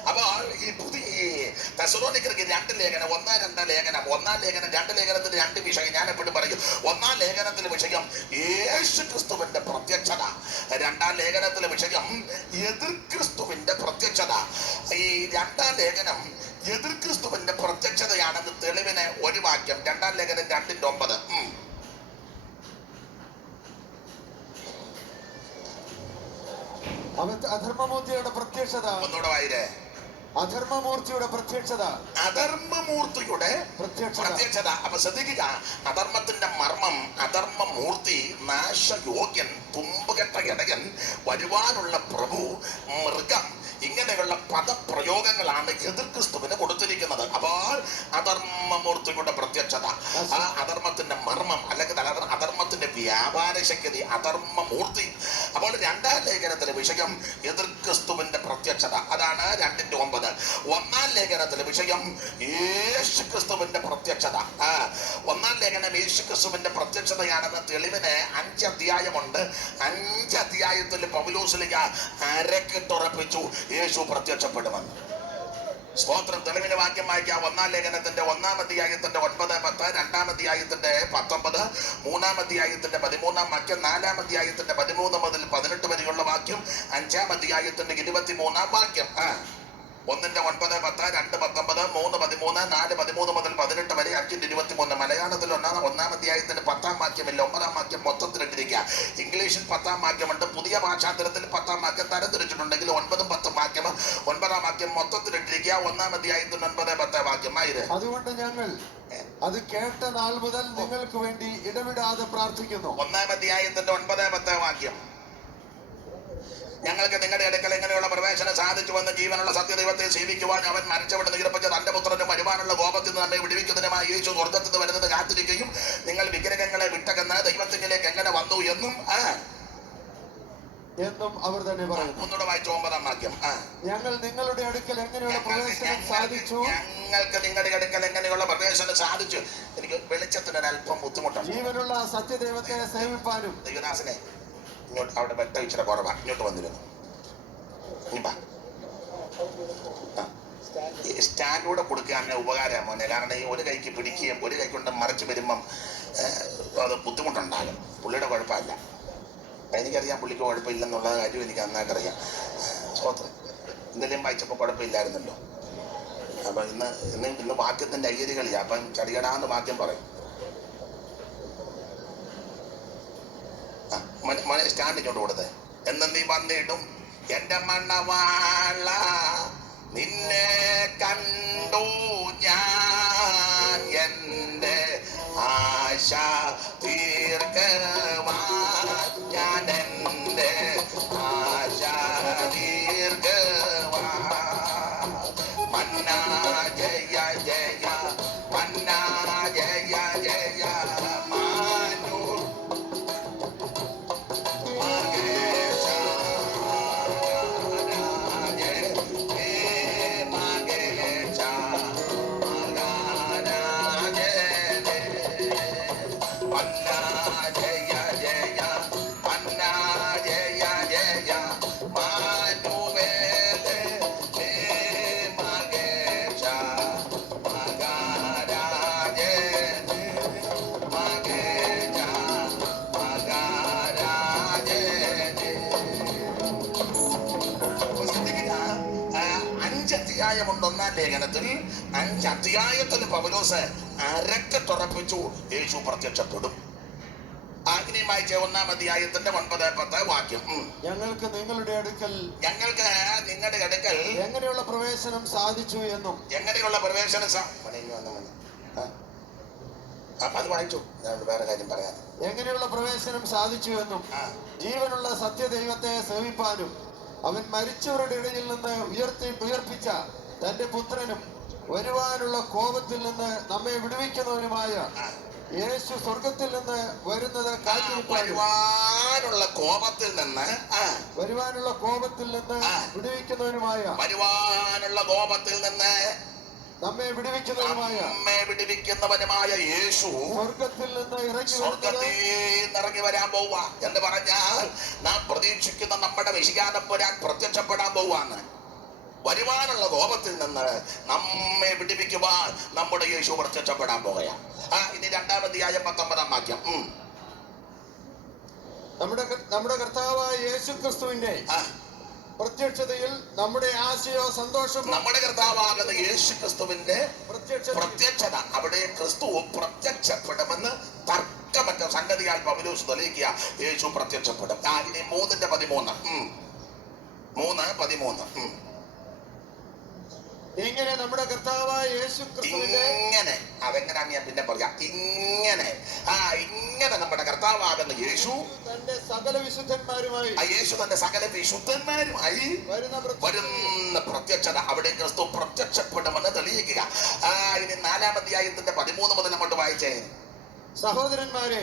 അപ്പോൾ ഈ പുതിയ തെസ്സലോനിക്കർക്ക് 2 ലേഖനം, 1-2 ലേഖനം. 1-ാം ലേഖനം 2 ലേഖനത്തിന് 2 വിഷയം ഞാൻ എപ്പോഴും പറയും. 1-ാം ലേഖനത്തിലെ വിഷയം യേശു ക്രിസ്തുവിന്റെ പ്രത്യക്ഷത, 2-ാം ലേഖനത്തിലെ വിഷയം എതിർ ക്രിസ്തുവിന്റെ പ്രത്യക്ഷത. ഈ 2-ാം ലേഖനം എതിർ ക്രിസ്തുവിന്റെ പ്രത്യക്ഷതയാണെന്ന് തെളിവിന് ഒരു വാക്യം, 2-ാം ലേഖനം 2:9. അധർമ്മമൂർത്തിയുടെ പ്രത്യക്ഷത. ഒന്നുകൂടെ വായിരേ. അധർമ്മമൂർത്തിയുടെ പ്രത്യക്ഷത. അധർമ്മമൂർത്തിയുടെ പ്രത്യക്ഷത. അപ്പൊ ശ്രദ്ധിക്കുക, അധർമ്മത്തിന്റെ മർമ്മം, അധർമ്മമൂർത്തി, നാശയോഗ്യൻ, തുമ്പുകെട്ട ഇടയൻ, വരുവാനുള്ള പ്രഭു, മൃഗം, ഇങ്ങനെയുള്ള പദപ്രയോഗങ്ങളാണ് എതിർ ക്രിസ്തുവിന് കൊടുത്തിരിക്കുന്നത്. അപ്പോൾ അധർമ്മമൂർത്തിയുടെ പ്രത്യക്ഷത, ആ അധർമ്മത്തിന്റെ മർമ്മം അല്ലെങ്കിൽ അധർമ്മത്തിന്റെ വ്യാപാര ശക്തി, അധർമ്മമൂർത്തി. അപ്പോൾ 2-ാം ലേഖനത്തിലെ വിഷയം എതിർ ക്രിസ്തുവിന്റെ പ്രത്യക്ഷത, അതാണ് 2:9. 1-ാം ലേഖനത്തിലെ വിഷയം യേശു ക്രിസ്തുവിന്റെ പ്രത്യക്ഷത. 1-ാം ലേഖനം യേശു ക്രിസ്തുവിന്റെ പ്രത്യക്ഷതയാണെന്ന് തെളിവിന് 5 അധ്യായമുണ്ട്. 5 അധ്യായത്തിൽ പൗലോസ്ലീഹ അരക്കിട്ടുറപ്പിച്ചു യേശു പ്രത്യക്ഷപ്പെടുമെന്ന്. സ്തോത്രം. തെളിവിന് വാക്യം വായിക്കാം. 1-ാം ലേഖനത്തിന്റെ 1-ാം അധ്യായത്തിന്റെ 9, 10, 2-ാം അധ്യായത്തിന്റെ 19, 3-ാം അധ്യായത്തിന്റെ 13-ാം വാക്യം, 4-ാം അധ്യായത്തിന്റെ 13 മുതൽ 18 വരെയുള്ള വാക്യം, 5-ാം അധ്യായത്തിന്റെ 23-ാം വാക്യം. 1 9 10 2 19 3 13 4 13 മുതൽ 18 വരെ 5 23 മലയാളത്തിൽ ഒന്നാം അധ്യായത്തിന്റെ 10-ാം വാക്യമില്ല, 9-ാം വാക്യം മൊത്തത്തിലിട്ടിരിക്കുക. ഇംഗ്ലീഷിൽ 10-ാം വാക്യമുണ്ട്. പുതിയ ഭാഷാന്തരത്തിൽ 10-ാം വാക്യം തരംതിരിച്ചിട്ടുണ്ടെങ്കിൽ 9-ഉം 10-ഉം വാക്യം 9-ാം വാക്യം മൊത്തത്തിലിട്ടിരിക്കുക. 1-ാം അധ്യായത്തിന് 9, 10 വാക്യം ആയിരുന്നു. അതുകൊണ്ട് ഞങ്ങൾ അത് കേട്ട നാൾ മുതൽ നിങ്ങൾക്ക് വേണ്ടി ഇടവിടാതെ പ്രാർത്ഥിക്കുന്നു. 1-ാം അധ്യായത്തിന്റെ 9, 10 വാക്യം. ഞങ്ങൾക്ക് നിങ്ങളുടെ അടുക്കൽ എങ്ങനെയുള്ള പ്രവേശനം സാധിച്ചുവെന്ന് ജീവനുള്ള സത്യദൈവത്തെ സേവിക്കുവാൻ അവൻ മരിച്ചവിടെ നിരപ്പിച്ച തന്റെ പുത്രനും വരുവാനുള്ള കോപത്തിൽ നിന്ന് നമ്മെ വിടുവിക്കുന്നതിനുമായി യേശു സ്വർഗ്ഗത്തിൽ നിന്ന് വരുന്നത് കാത്തിരിക്കുകയും നിങ്ങൾ വിഗ്രഹങ്ങളെ വിട്ടകന്ന് ദൈവത്തിലേക്ക് എങ്ങനെ വന്നു എന്നും അവർ തന്നെ പറയുന്നു. ഒന്നുകൂടെ വായിച്ചു 9-ാം വാക്യം. ഞങ്ങൾ നിങ്ങളുടെ അടുക്കൽ എങ്ങനെയുള്ള പ്രവേശനം സാധിച്ചു. ഞങ്ങൾക്ക് നിങ്ങളുടെ അടുക്കൽ എങ്ങനെയുള്ള പ്രവേശനം സാധിച്ചു. എനിക്ക് വെളിച്ചത്തിന് ഒരല്പം ബുദ്ധിമുട്ടുണ്ട്. ജീവനുള്ള സത്യദൈവത്തെ സേവിപ്പാനും. ദൈവദാസനെ ഇങ്ങോട്ട്, അവിടെ വെട്ട ഇച്ചിരി കുറവാ, ഇങ്ങോട്ട് വന്നിരുന്നു. സ്റ്റാൻഡൂടെ കൊടുക്കുക ഉപകാരമാണ് മോനെ. കാരണം ഈ ഒരു കൈക്ക് പിടിക്കുകയും ഒരു കൈ കൊണ്ട് മറിച്ച് വരുമ്പം അത് ബുദ്ധിമുട്ടുണ്ടാകും. പുള്ളിയുടെ കുഴപ്പമില്ല, എനിക്കറിയാം പുള്ളിക്ക് കുഴപ്പമില്ലെന്നുള്ള കാര്യം എനിക്ക് നന്നായിട്ടറിയാം. സ്വോത്രം. എന്തെങ്കിലും വായിച്ചപ്പോൾ കുഴപ്പമില്ലായിരുന്നല്ലോ. അപ്പം ഇന്ന് വാക്യത്തിൻ്റെ അയ്യരികളില്ല. അപ്പം ചടികടാന്ന് വാക്യം പറയും. മോനെ സ്റ്റാൻഡ് ഇങ്ങോട്ട് കൊടുത്തേ. എന്ന് നീ വന്നിടും എന്റെ മണവാള, നിന്നെ കണ്ടു ഞാൻ എന്റെ ആശ തീർക്കുവാൻ, ഞാൻ എന്റെ ആശ തീർക്കുവാൻ. മന്നാ ജയ ജയ, മന്നാ ജയ ജയ, മാനു അധ്യായമുണ്ട് 1-ാം ലേഖനത്തിൽ. 5 അധ്യായത്തിൽ പൗലോസ് അരക്കെ തുറപ്പിച്ചു യേശു പ്രത്യക്ഷപ്പെടും. ആഗ്നിയുമായി 1-ാം അധ്യായത്തിന്റെ 9, 10 വാക്യം. ഞങ്ങൾക്ക് നിങ്ങളുടെ അടുക്കൽ എങ്ങനെയുള്ള പ്രവേശനം സാധിച്ചു എന്നും. എങ്ങനെയുള്ള പ്രവേശനം അത് വായിച്ചു. ഞാൻ വേറെ കാര്യം പറയാം. എങ്ങനെയുള്ള പ്രവേശനം സാധിച്ചു എന്നും ജീവനുള്ള സത്യദൈവത്തെ സേവിപ്പാനും അവൻ മരിച്ചവരുടെ ഇടയിൽ നിന്ന് ഉയർപ്പിച്ച തന്റെ പുത്രനും വരുവാനുള്ള കോപത്തിൽ നിന്ന് നമ്മെ വിടുവിക്കുന്നവനുമായ യേശു സ്വർഗത്തിൽ നിന്ന് വരുന്നത് വരുവാനുള്ള കോപത്തിൽ നിന്ന് വിടുവിക്കുന്നവനുമായ നമ്മെ വിടുവിക്കുന്നവനുമായ യേശു സ്വർഗത്തിൽ നിന്ന് ഇറങ്ങി വരാൻ പോവുക എന്ന് പറഞ്ഞാൽ നാം പ്രതീക്ഷിക്കുന്ന നമ്മുടെ വിശികാനപ്പുരാൻ പ്രത്യക്ഷപ്പെടാൻ പോവാന്ന്. വരുവാനുള്ള കോപത്തിൽ നിന്ന് നമ്മെ വിടുവിക്കുവാൻ നമ്മുടെ യേശു പ്രത്യക്ഷപ്പെടാൻ പോകുകയാണ്. ഇനി 2-ാം അധ്യായം 19-ാം വാക്യം. നമ്മുടെ കർത്താവായ യേശു ക്രിസ്തുവിന്റെ പ്രത്യക്ഷതയിൽ നമ്മുടെ ആശയോ സന്തോഷം. നമ്മുടെ കർത്താവാകുന്ന യേശു ക്രിസ്തുവിന്റെ പ്രത്യക്ഷത, അവിടെ ക്രിസ്തു പ്രത്യക്ഷപ്പെടുമെന്ന് തർക്കമറ്റ സംഗതിയാൽ പൗലോസ് തെളിയിക്കുക. യേശു പ്രത്യക്ഷപ്പെടും. ഇനി 3:13. ഇങ്ങനെ നമ്മുടെ കർത്താവായ യേശു ക്രിസ്തുവിന്റെ ഇങ്ങനെ അതെങ്ങനെയാണ് ഞാൻ പിന്നെ പറയാം. ഇങ്ങനെ നമ്മുടെ കർത്താവാകുന്ന യേശു തന്റെ സകല വിശുദ്ധന്മാരുമായി വരുന്ന പ്രത്യക്ഷത, അവിടെ ക്രിസ്തു പ്രത്യക്ഷപ്പെടുമെന്ന് തെളിയിക്കുക. ഇനി 4-ാം അധ്യായത്തിന്റെ 13 മുതൽ അങ്ങോട്ട് വായിച്ചേ. സഹോദരന്മാരെ,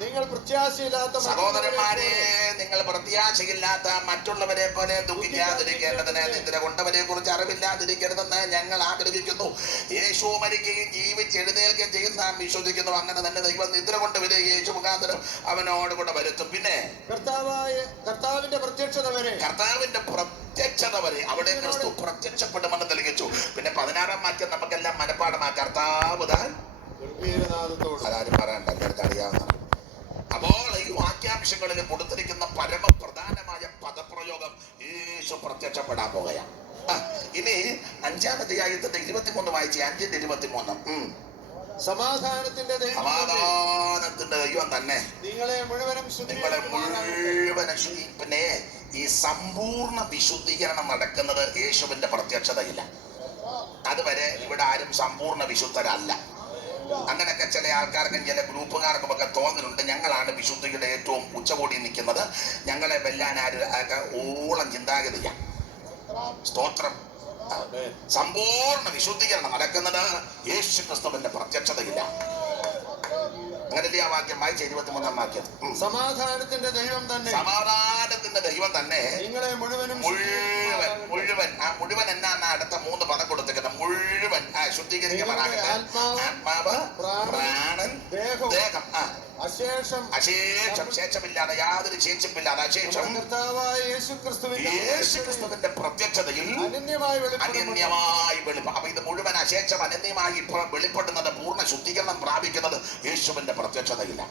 നിങ്ങൾ പ്രത്യാശയില്ലാത്ത മറ്റുള്ളവരെ പോലെ ദുഃഖിക്കാതിരിക്കേണ്ടതിന് നിദ്ര കൊണ്ടവരെ കുറിച്ച് അറിവില്ലാതിരിക്കരുതെന്ന് ഞങ്ങൾ ആഗ്രഹിക്കുന്നു. യേശു മരിക്കുകയും ജീവിച്ചെഴുന്നേൽക്കുകയും ചെയ്യുന്ന നാം വിശ്വസിക്കുന്നു. അങ്ങനെ തന്നെ ദൈവം നിദ്ര കൊണ്ടുവരെ യേശു മുഖാന്തരം അവനോട് കൂടെ വരുത്തും. പിന്നെ കർത്താവിന്റെ പ്രത്യക്ഷത വരെ അവിടെ ക്രിസ്തു പ്രത്യക്ഷപ്പെടുമെന്ന് തെളിയിച്ചു. പിന്നെ 16-ാം വാക്യം നമുക്കെല്ലാം മനപ്പാടമാ. കർത്താവ് അതാരും പറയണ്ട, എല്ലാവർക്കും അറിയാവുന്ന. അപ്പോൾ ഈ വാക്യാംശങ്ങളിൽ കൊടുത്തിരിക്കുന്ന പരമപ്രധാനമായ പദപ്രയോഗം ലോകം യേശു പ്രത്യക്ഷപ്പെടാൻ പോകുകയാണ്. ഇനി 5-ാം അധ്യായത്തിന്റെ 23 വായിച്ചേ. 5:23. സമാധാനത്തിന്റെ ദൈവം തന്നെ നിങ്ങളെ മുഴുവനും പിന്നെ ഈ സമ്പൂർണ്ണ വിശുദ്ധീകരണം നടക്കുന്നത് യേശുവിന്റെ പ്രത്യക്ഷതയില്ല. അതുവരെ ഇവിടെ ആരും സമ്പൂർണ്ണ വിശുദ്ധരല്ല. അങ്ങനെയൊക്കെ ചില ആൾക്കാർക്കും ചില ഗ്രൂപ്പുകാർക്കും ഒക്കെ തോന്നലുണ്ട്, ഞങ്ങളാണ് വിശുദ്ധിയുടെ ഏറ്റവും ഉച്ചകോടി നിൽക്കുന്നത്, ഞങ്ങളെ വെല്ലാൻ ഓളം ചിന്താഗതിയാണ്. സ്തോത്രം. സമ്പൂർണ്ണ വിശുദ്ധീകരണം നടക്കുന്നത് യേശു ക്രിസ്തുവിന്റെ പ്രത്യക്ഷതയില്ല. അങ്ങനെ ആ വാക്യം വായിച്ച 23-ാം വാക്യം. സമാധാനത്തിന്റെ ദൈവം തന്നെ നിങ്ങളെ മുഴുവൻ. ആ മുഴുവൻ എന്നാണ് അടുത്ത 3 പദം കൊടുത്തിരിക്കുന്നത്. മുഴുവൻ ശുദ്ധീകരിക്കപ്പെടാകട്ടെ. ആത്മാവ്, പ്രാണൻ, ദേഹം. അശേഷം ശേഷമില്ലാതെ, യാതൊരു ശേഷിപ്പില്ലാതെ അശേഷം യേശുക്രിസ്തുവിന്റെ പ്രത്യക്ഷതയിൽ അനന്യമായി വെളിപ്പെടും. അപ്പൊ ഇത് മുഴുവൻ അശേഷം അനന്യമായി വെളിപ്പെടുന്നത്, പൂർണ്ണ ശുദ്ധീകരണം പ്രാപിക്കുന്നത് യേശുവിന്റെ പ്രത്യക്ഷതയില്ല.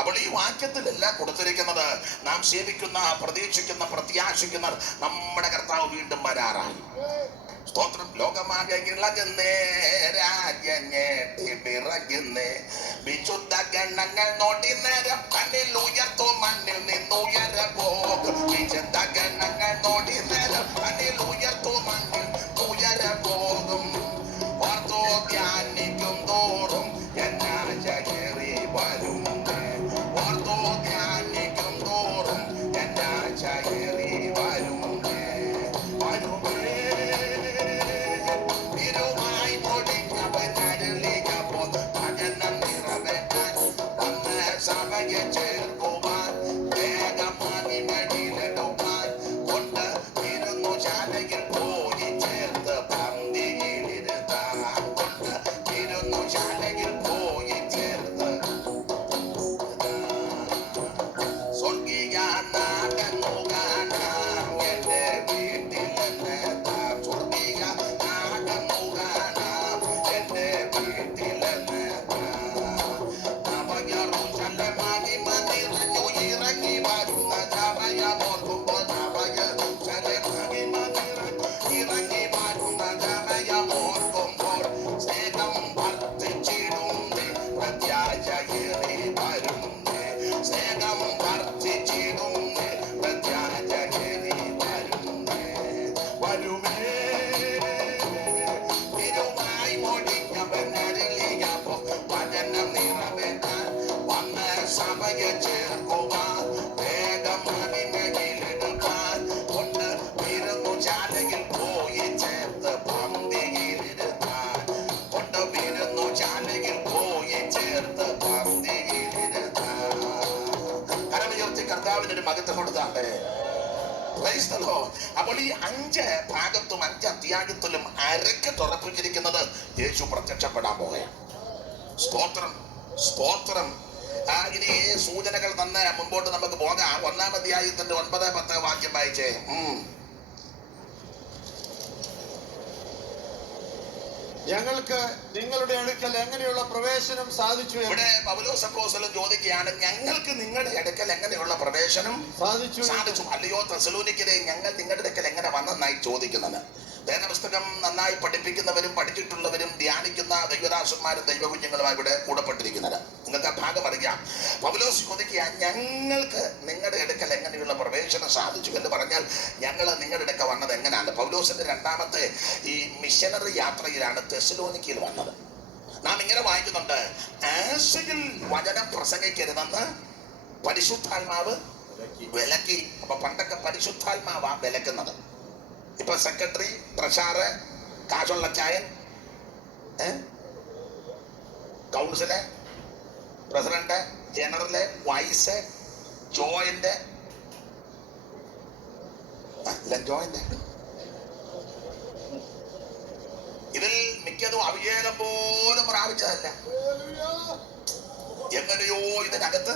അപ്പോൾ ഈ വാക്യത്തിലെല്ലാം കൊടുത്തിരിക്കുന്നത് നാം സേവിക്കുന്ന, പ്രതീക്ഷിക്കുന്ന, പ്രത്യാശിക്കുന്ന നമ്മുടെ കർത്താവ് വീണ്ടും വരാറായി. സ്തോത്രം. ലോകമാകെ ഇളകുന്നേ, രാജ്യം ഞെട്ടി പിറകുന്നേ, വിശുദ്ധ ഗണങ്ങൾ നോട്ടി നേരം കണ്ണിൽ ഉയർത്തും, മണ്ണിൽ നിന്നുയര പോകും. വിശുദ്ധ ഗണങ്ങൾ നോട്ടി നേരം കണ്ണിൽ ഉയർത്തും, മണ്ണിൽ ഉയര പോകും. ഓർത്തോ ധ്യാനിക്കും തോറും എന്നാശ കയറി വരും. ഓർത്തോ ധ്യാനിക്കും തോറും എന്നാശ കയറി വരും. സഭയെ ചേർക്കുവാൻ വേഗമായി മടിയിലിടുവാൻ കൊണ്ട് ഇരുന്നു ശാലയിൽ പോയി ചേർത്ത് പന്തിയിലിരുത്താൻ. കൊണ്ട് ഇരുന്നു ശാലയിൽ പോയി ചേർത്ത് സ്വർഗീയ നാടന്നു കാണാം എന്റെ വീട്ടിലെത്താം. സ്വർഗീയ നാടന്നു കാണാം എന്റെ വീട്ടിലെത്താം. ഇറങ്ങി വരുന്ന സമയമോർക്കുമ്പോൾ ഇറങ്ങി വരുന്ന സമയമോർക്കുമ്പോൾ സ്നേഹം വർദ്ധിച്ചിടുന്നേ, പ്രത്യാശയേറി വരുന്നേ. സ്നേഹം വർദ്ധിച്ചിടുന്നേ, പ്രത്യാശയേറി വരുന്നേ. വരുമേ തിരുവായി മൊഴിഞ്ഞവൻ അരുളിയപ്പോ വചനം നിറവേറ്റാൻ വന്ന സഭയെ ചേർക്കുവാൻ വേഗമായി മടിയിലിടുവാൻ കൊണ്ട് ഇരുന്നു ശാലയിൽ പോയി ചേർത്ത് പന്തിയിലിരുത്താൻ. കൊണ്ട് ഇരുന്നു ശാലയിൽ പോയി ചേർത്ത് പന്തിയിലിരുത്താൻ. കരമുയർത്തി കർത്താവിനൊരു മഹത്വം കൊടുത്താണ്ടേ. അപ്പോൾ ഈ 5 ഭാഗത്തും 5 അധ്യായത്തിലും അരക്ക് തുറപ്പിച്ചിരിക്കുന്നത് യേശു പ്രത്യക്ഷപ്പെടാൻ പോകുകയാണ്. സ്തോത്രം, സ്തോത്രം. ഇനി സൂചനകൾ തന്നെ മുൻപോട്ട് നമുക്ക് പോകാം. 1-ാം അധ്യായത്തിന്റെ 9-10 വാക്യം വായിച്ചേ. ഞങ്ങൾക്ക് നിങ്ങളുടെ അടുക്കൽ എങ്ങനെയുള്ള പ്രവേശനം സാധിച്ചു? ഇവിടെ പൗലോസ് അപ്പോസ്തലൻ ചോദിക്കുകയാണ്, ഞങ്ങൾക്ക് നിങ്ങളുടെ അടുക്കൽ എങ്ങനെയുള്ള പ്രവേശനം സാധിച്ചു? അല്ലയോ തെസ്സലോനിക്കരെ, ഞങ്ങൾ നിങ്ങളുടെ അടുക്കൽ എങ്ങനെ വന്നെന്നായി ചോദിക്കുന്നത്. വേദപുസ്തകം നന്നായി പഠിപ്പിക്കുന്നവരും പഠിച്ചിട്ടുള്ളവരും ധ്യാനിക്കുന്ന ദൈവദാസന്മാരും ദൈവകുഞ്ഞുങ്ങളുമായി ഇവിടെ കൂടപ്പെട്ടിരിക്കുന്നത്. നിങ്ങൾക്ക് ആ ഭാഗം അറിയാം. പൗലോസ് ചോദിക്കുക, ഞങ്ങൾക്ക് നിങ്ങളുടെ അടുക്കൽ എങ്ങനെയുള്ള പ്രവേശനം സാധിച്ചു എന്ന് പറഞ്ഞാൽ ഞങ്ങൾ നിങ്ങളുടെ അടുക്ക വന്നത് എങ്ങനെയാണ്? പൗലോസിന്റെ 2ാമത്തെ ഈ മിഷനറി യാത്രയിലാണ് തെസ്സലോനിക്കയിൽ വന്നത്. നാം ഇങ്ങനെ വായിക്കുന്നുണ്ട്, ആശയിൽ വചനം പ്രസംഗിക്കരുതെന്ന് പരിശുദ്ധാത്മാവ് വിലക്കി. അപ്പൊ പണ്ടൊക്കെ പരിശുദ്ധാത്മാവാ വിലക്കുന്നത്. ഇപ്പൊ സെക്രട്ടറി, ട്രഷറർ, കാശുള്ള ചായൻ, council, president, general, vice, joint, joint, ഇതിൽ മിക്കതും അഭിഷേകം പോലും പ്രാപിച്ചതല്ല. എങ്ങനെയോ ഇതിനകത്ത്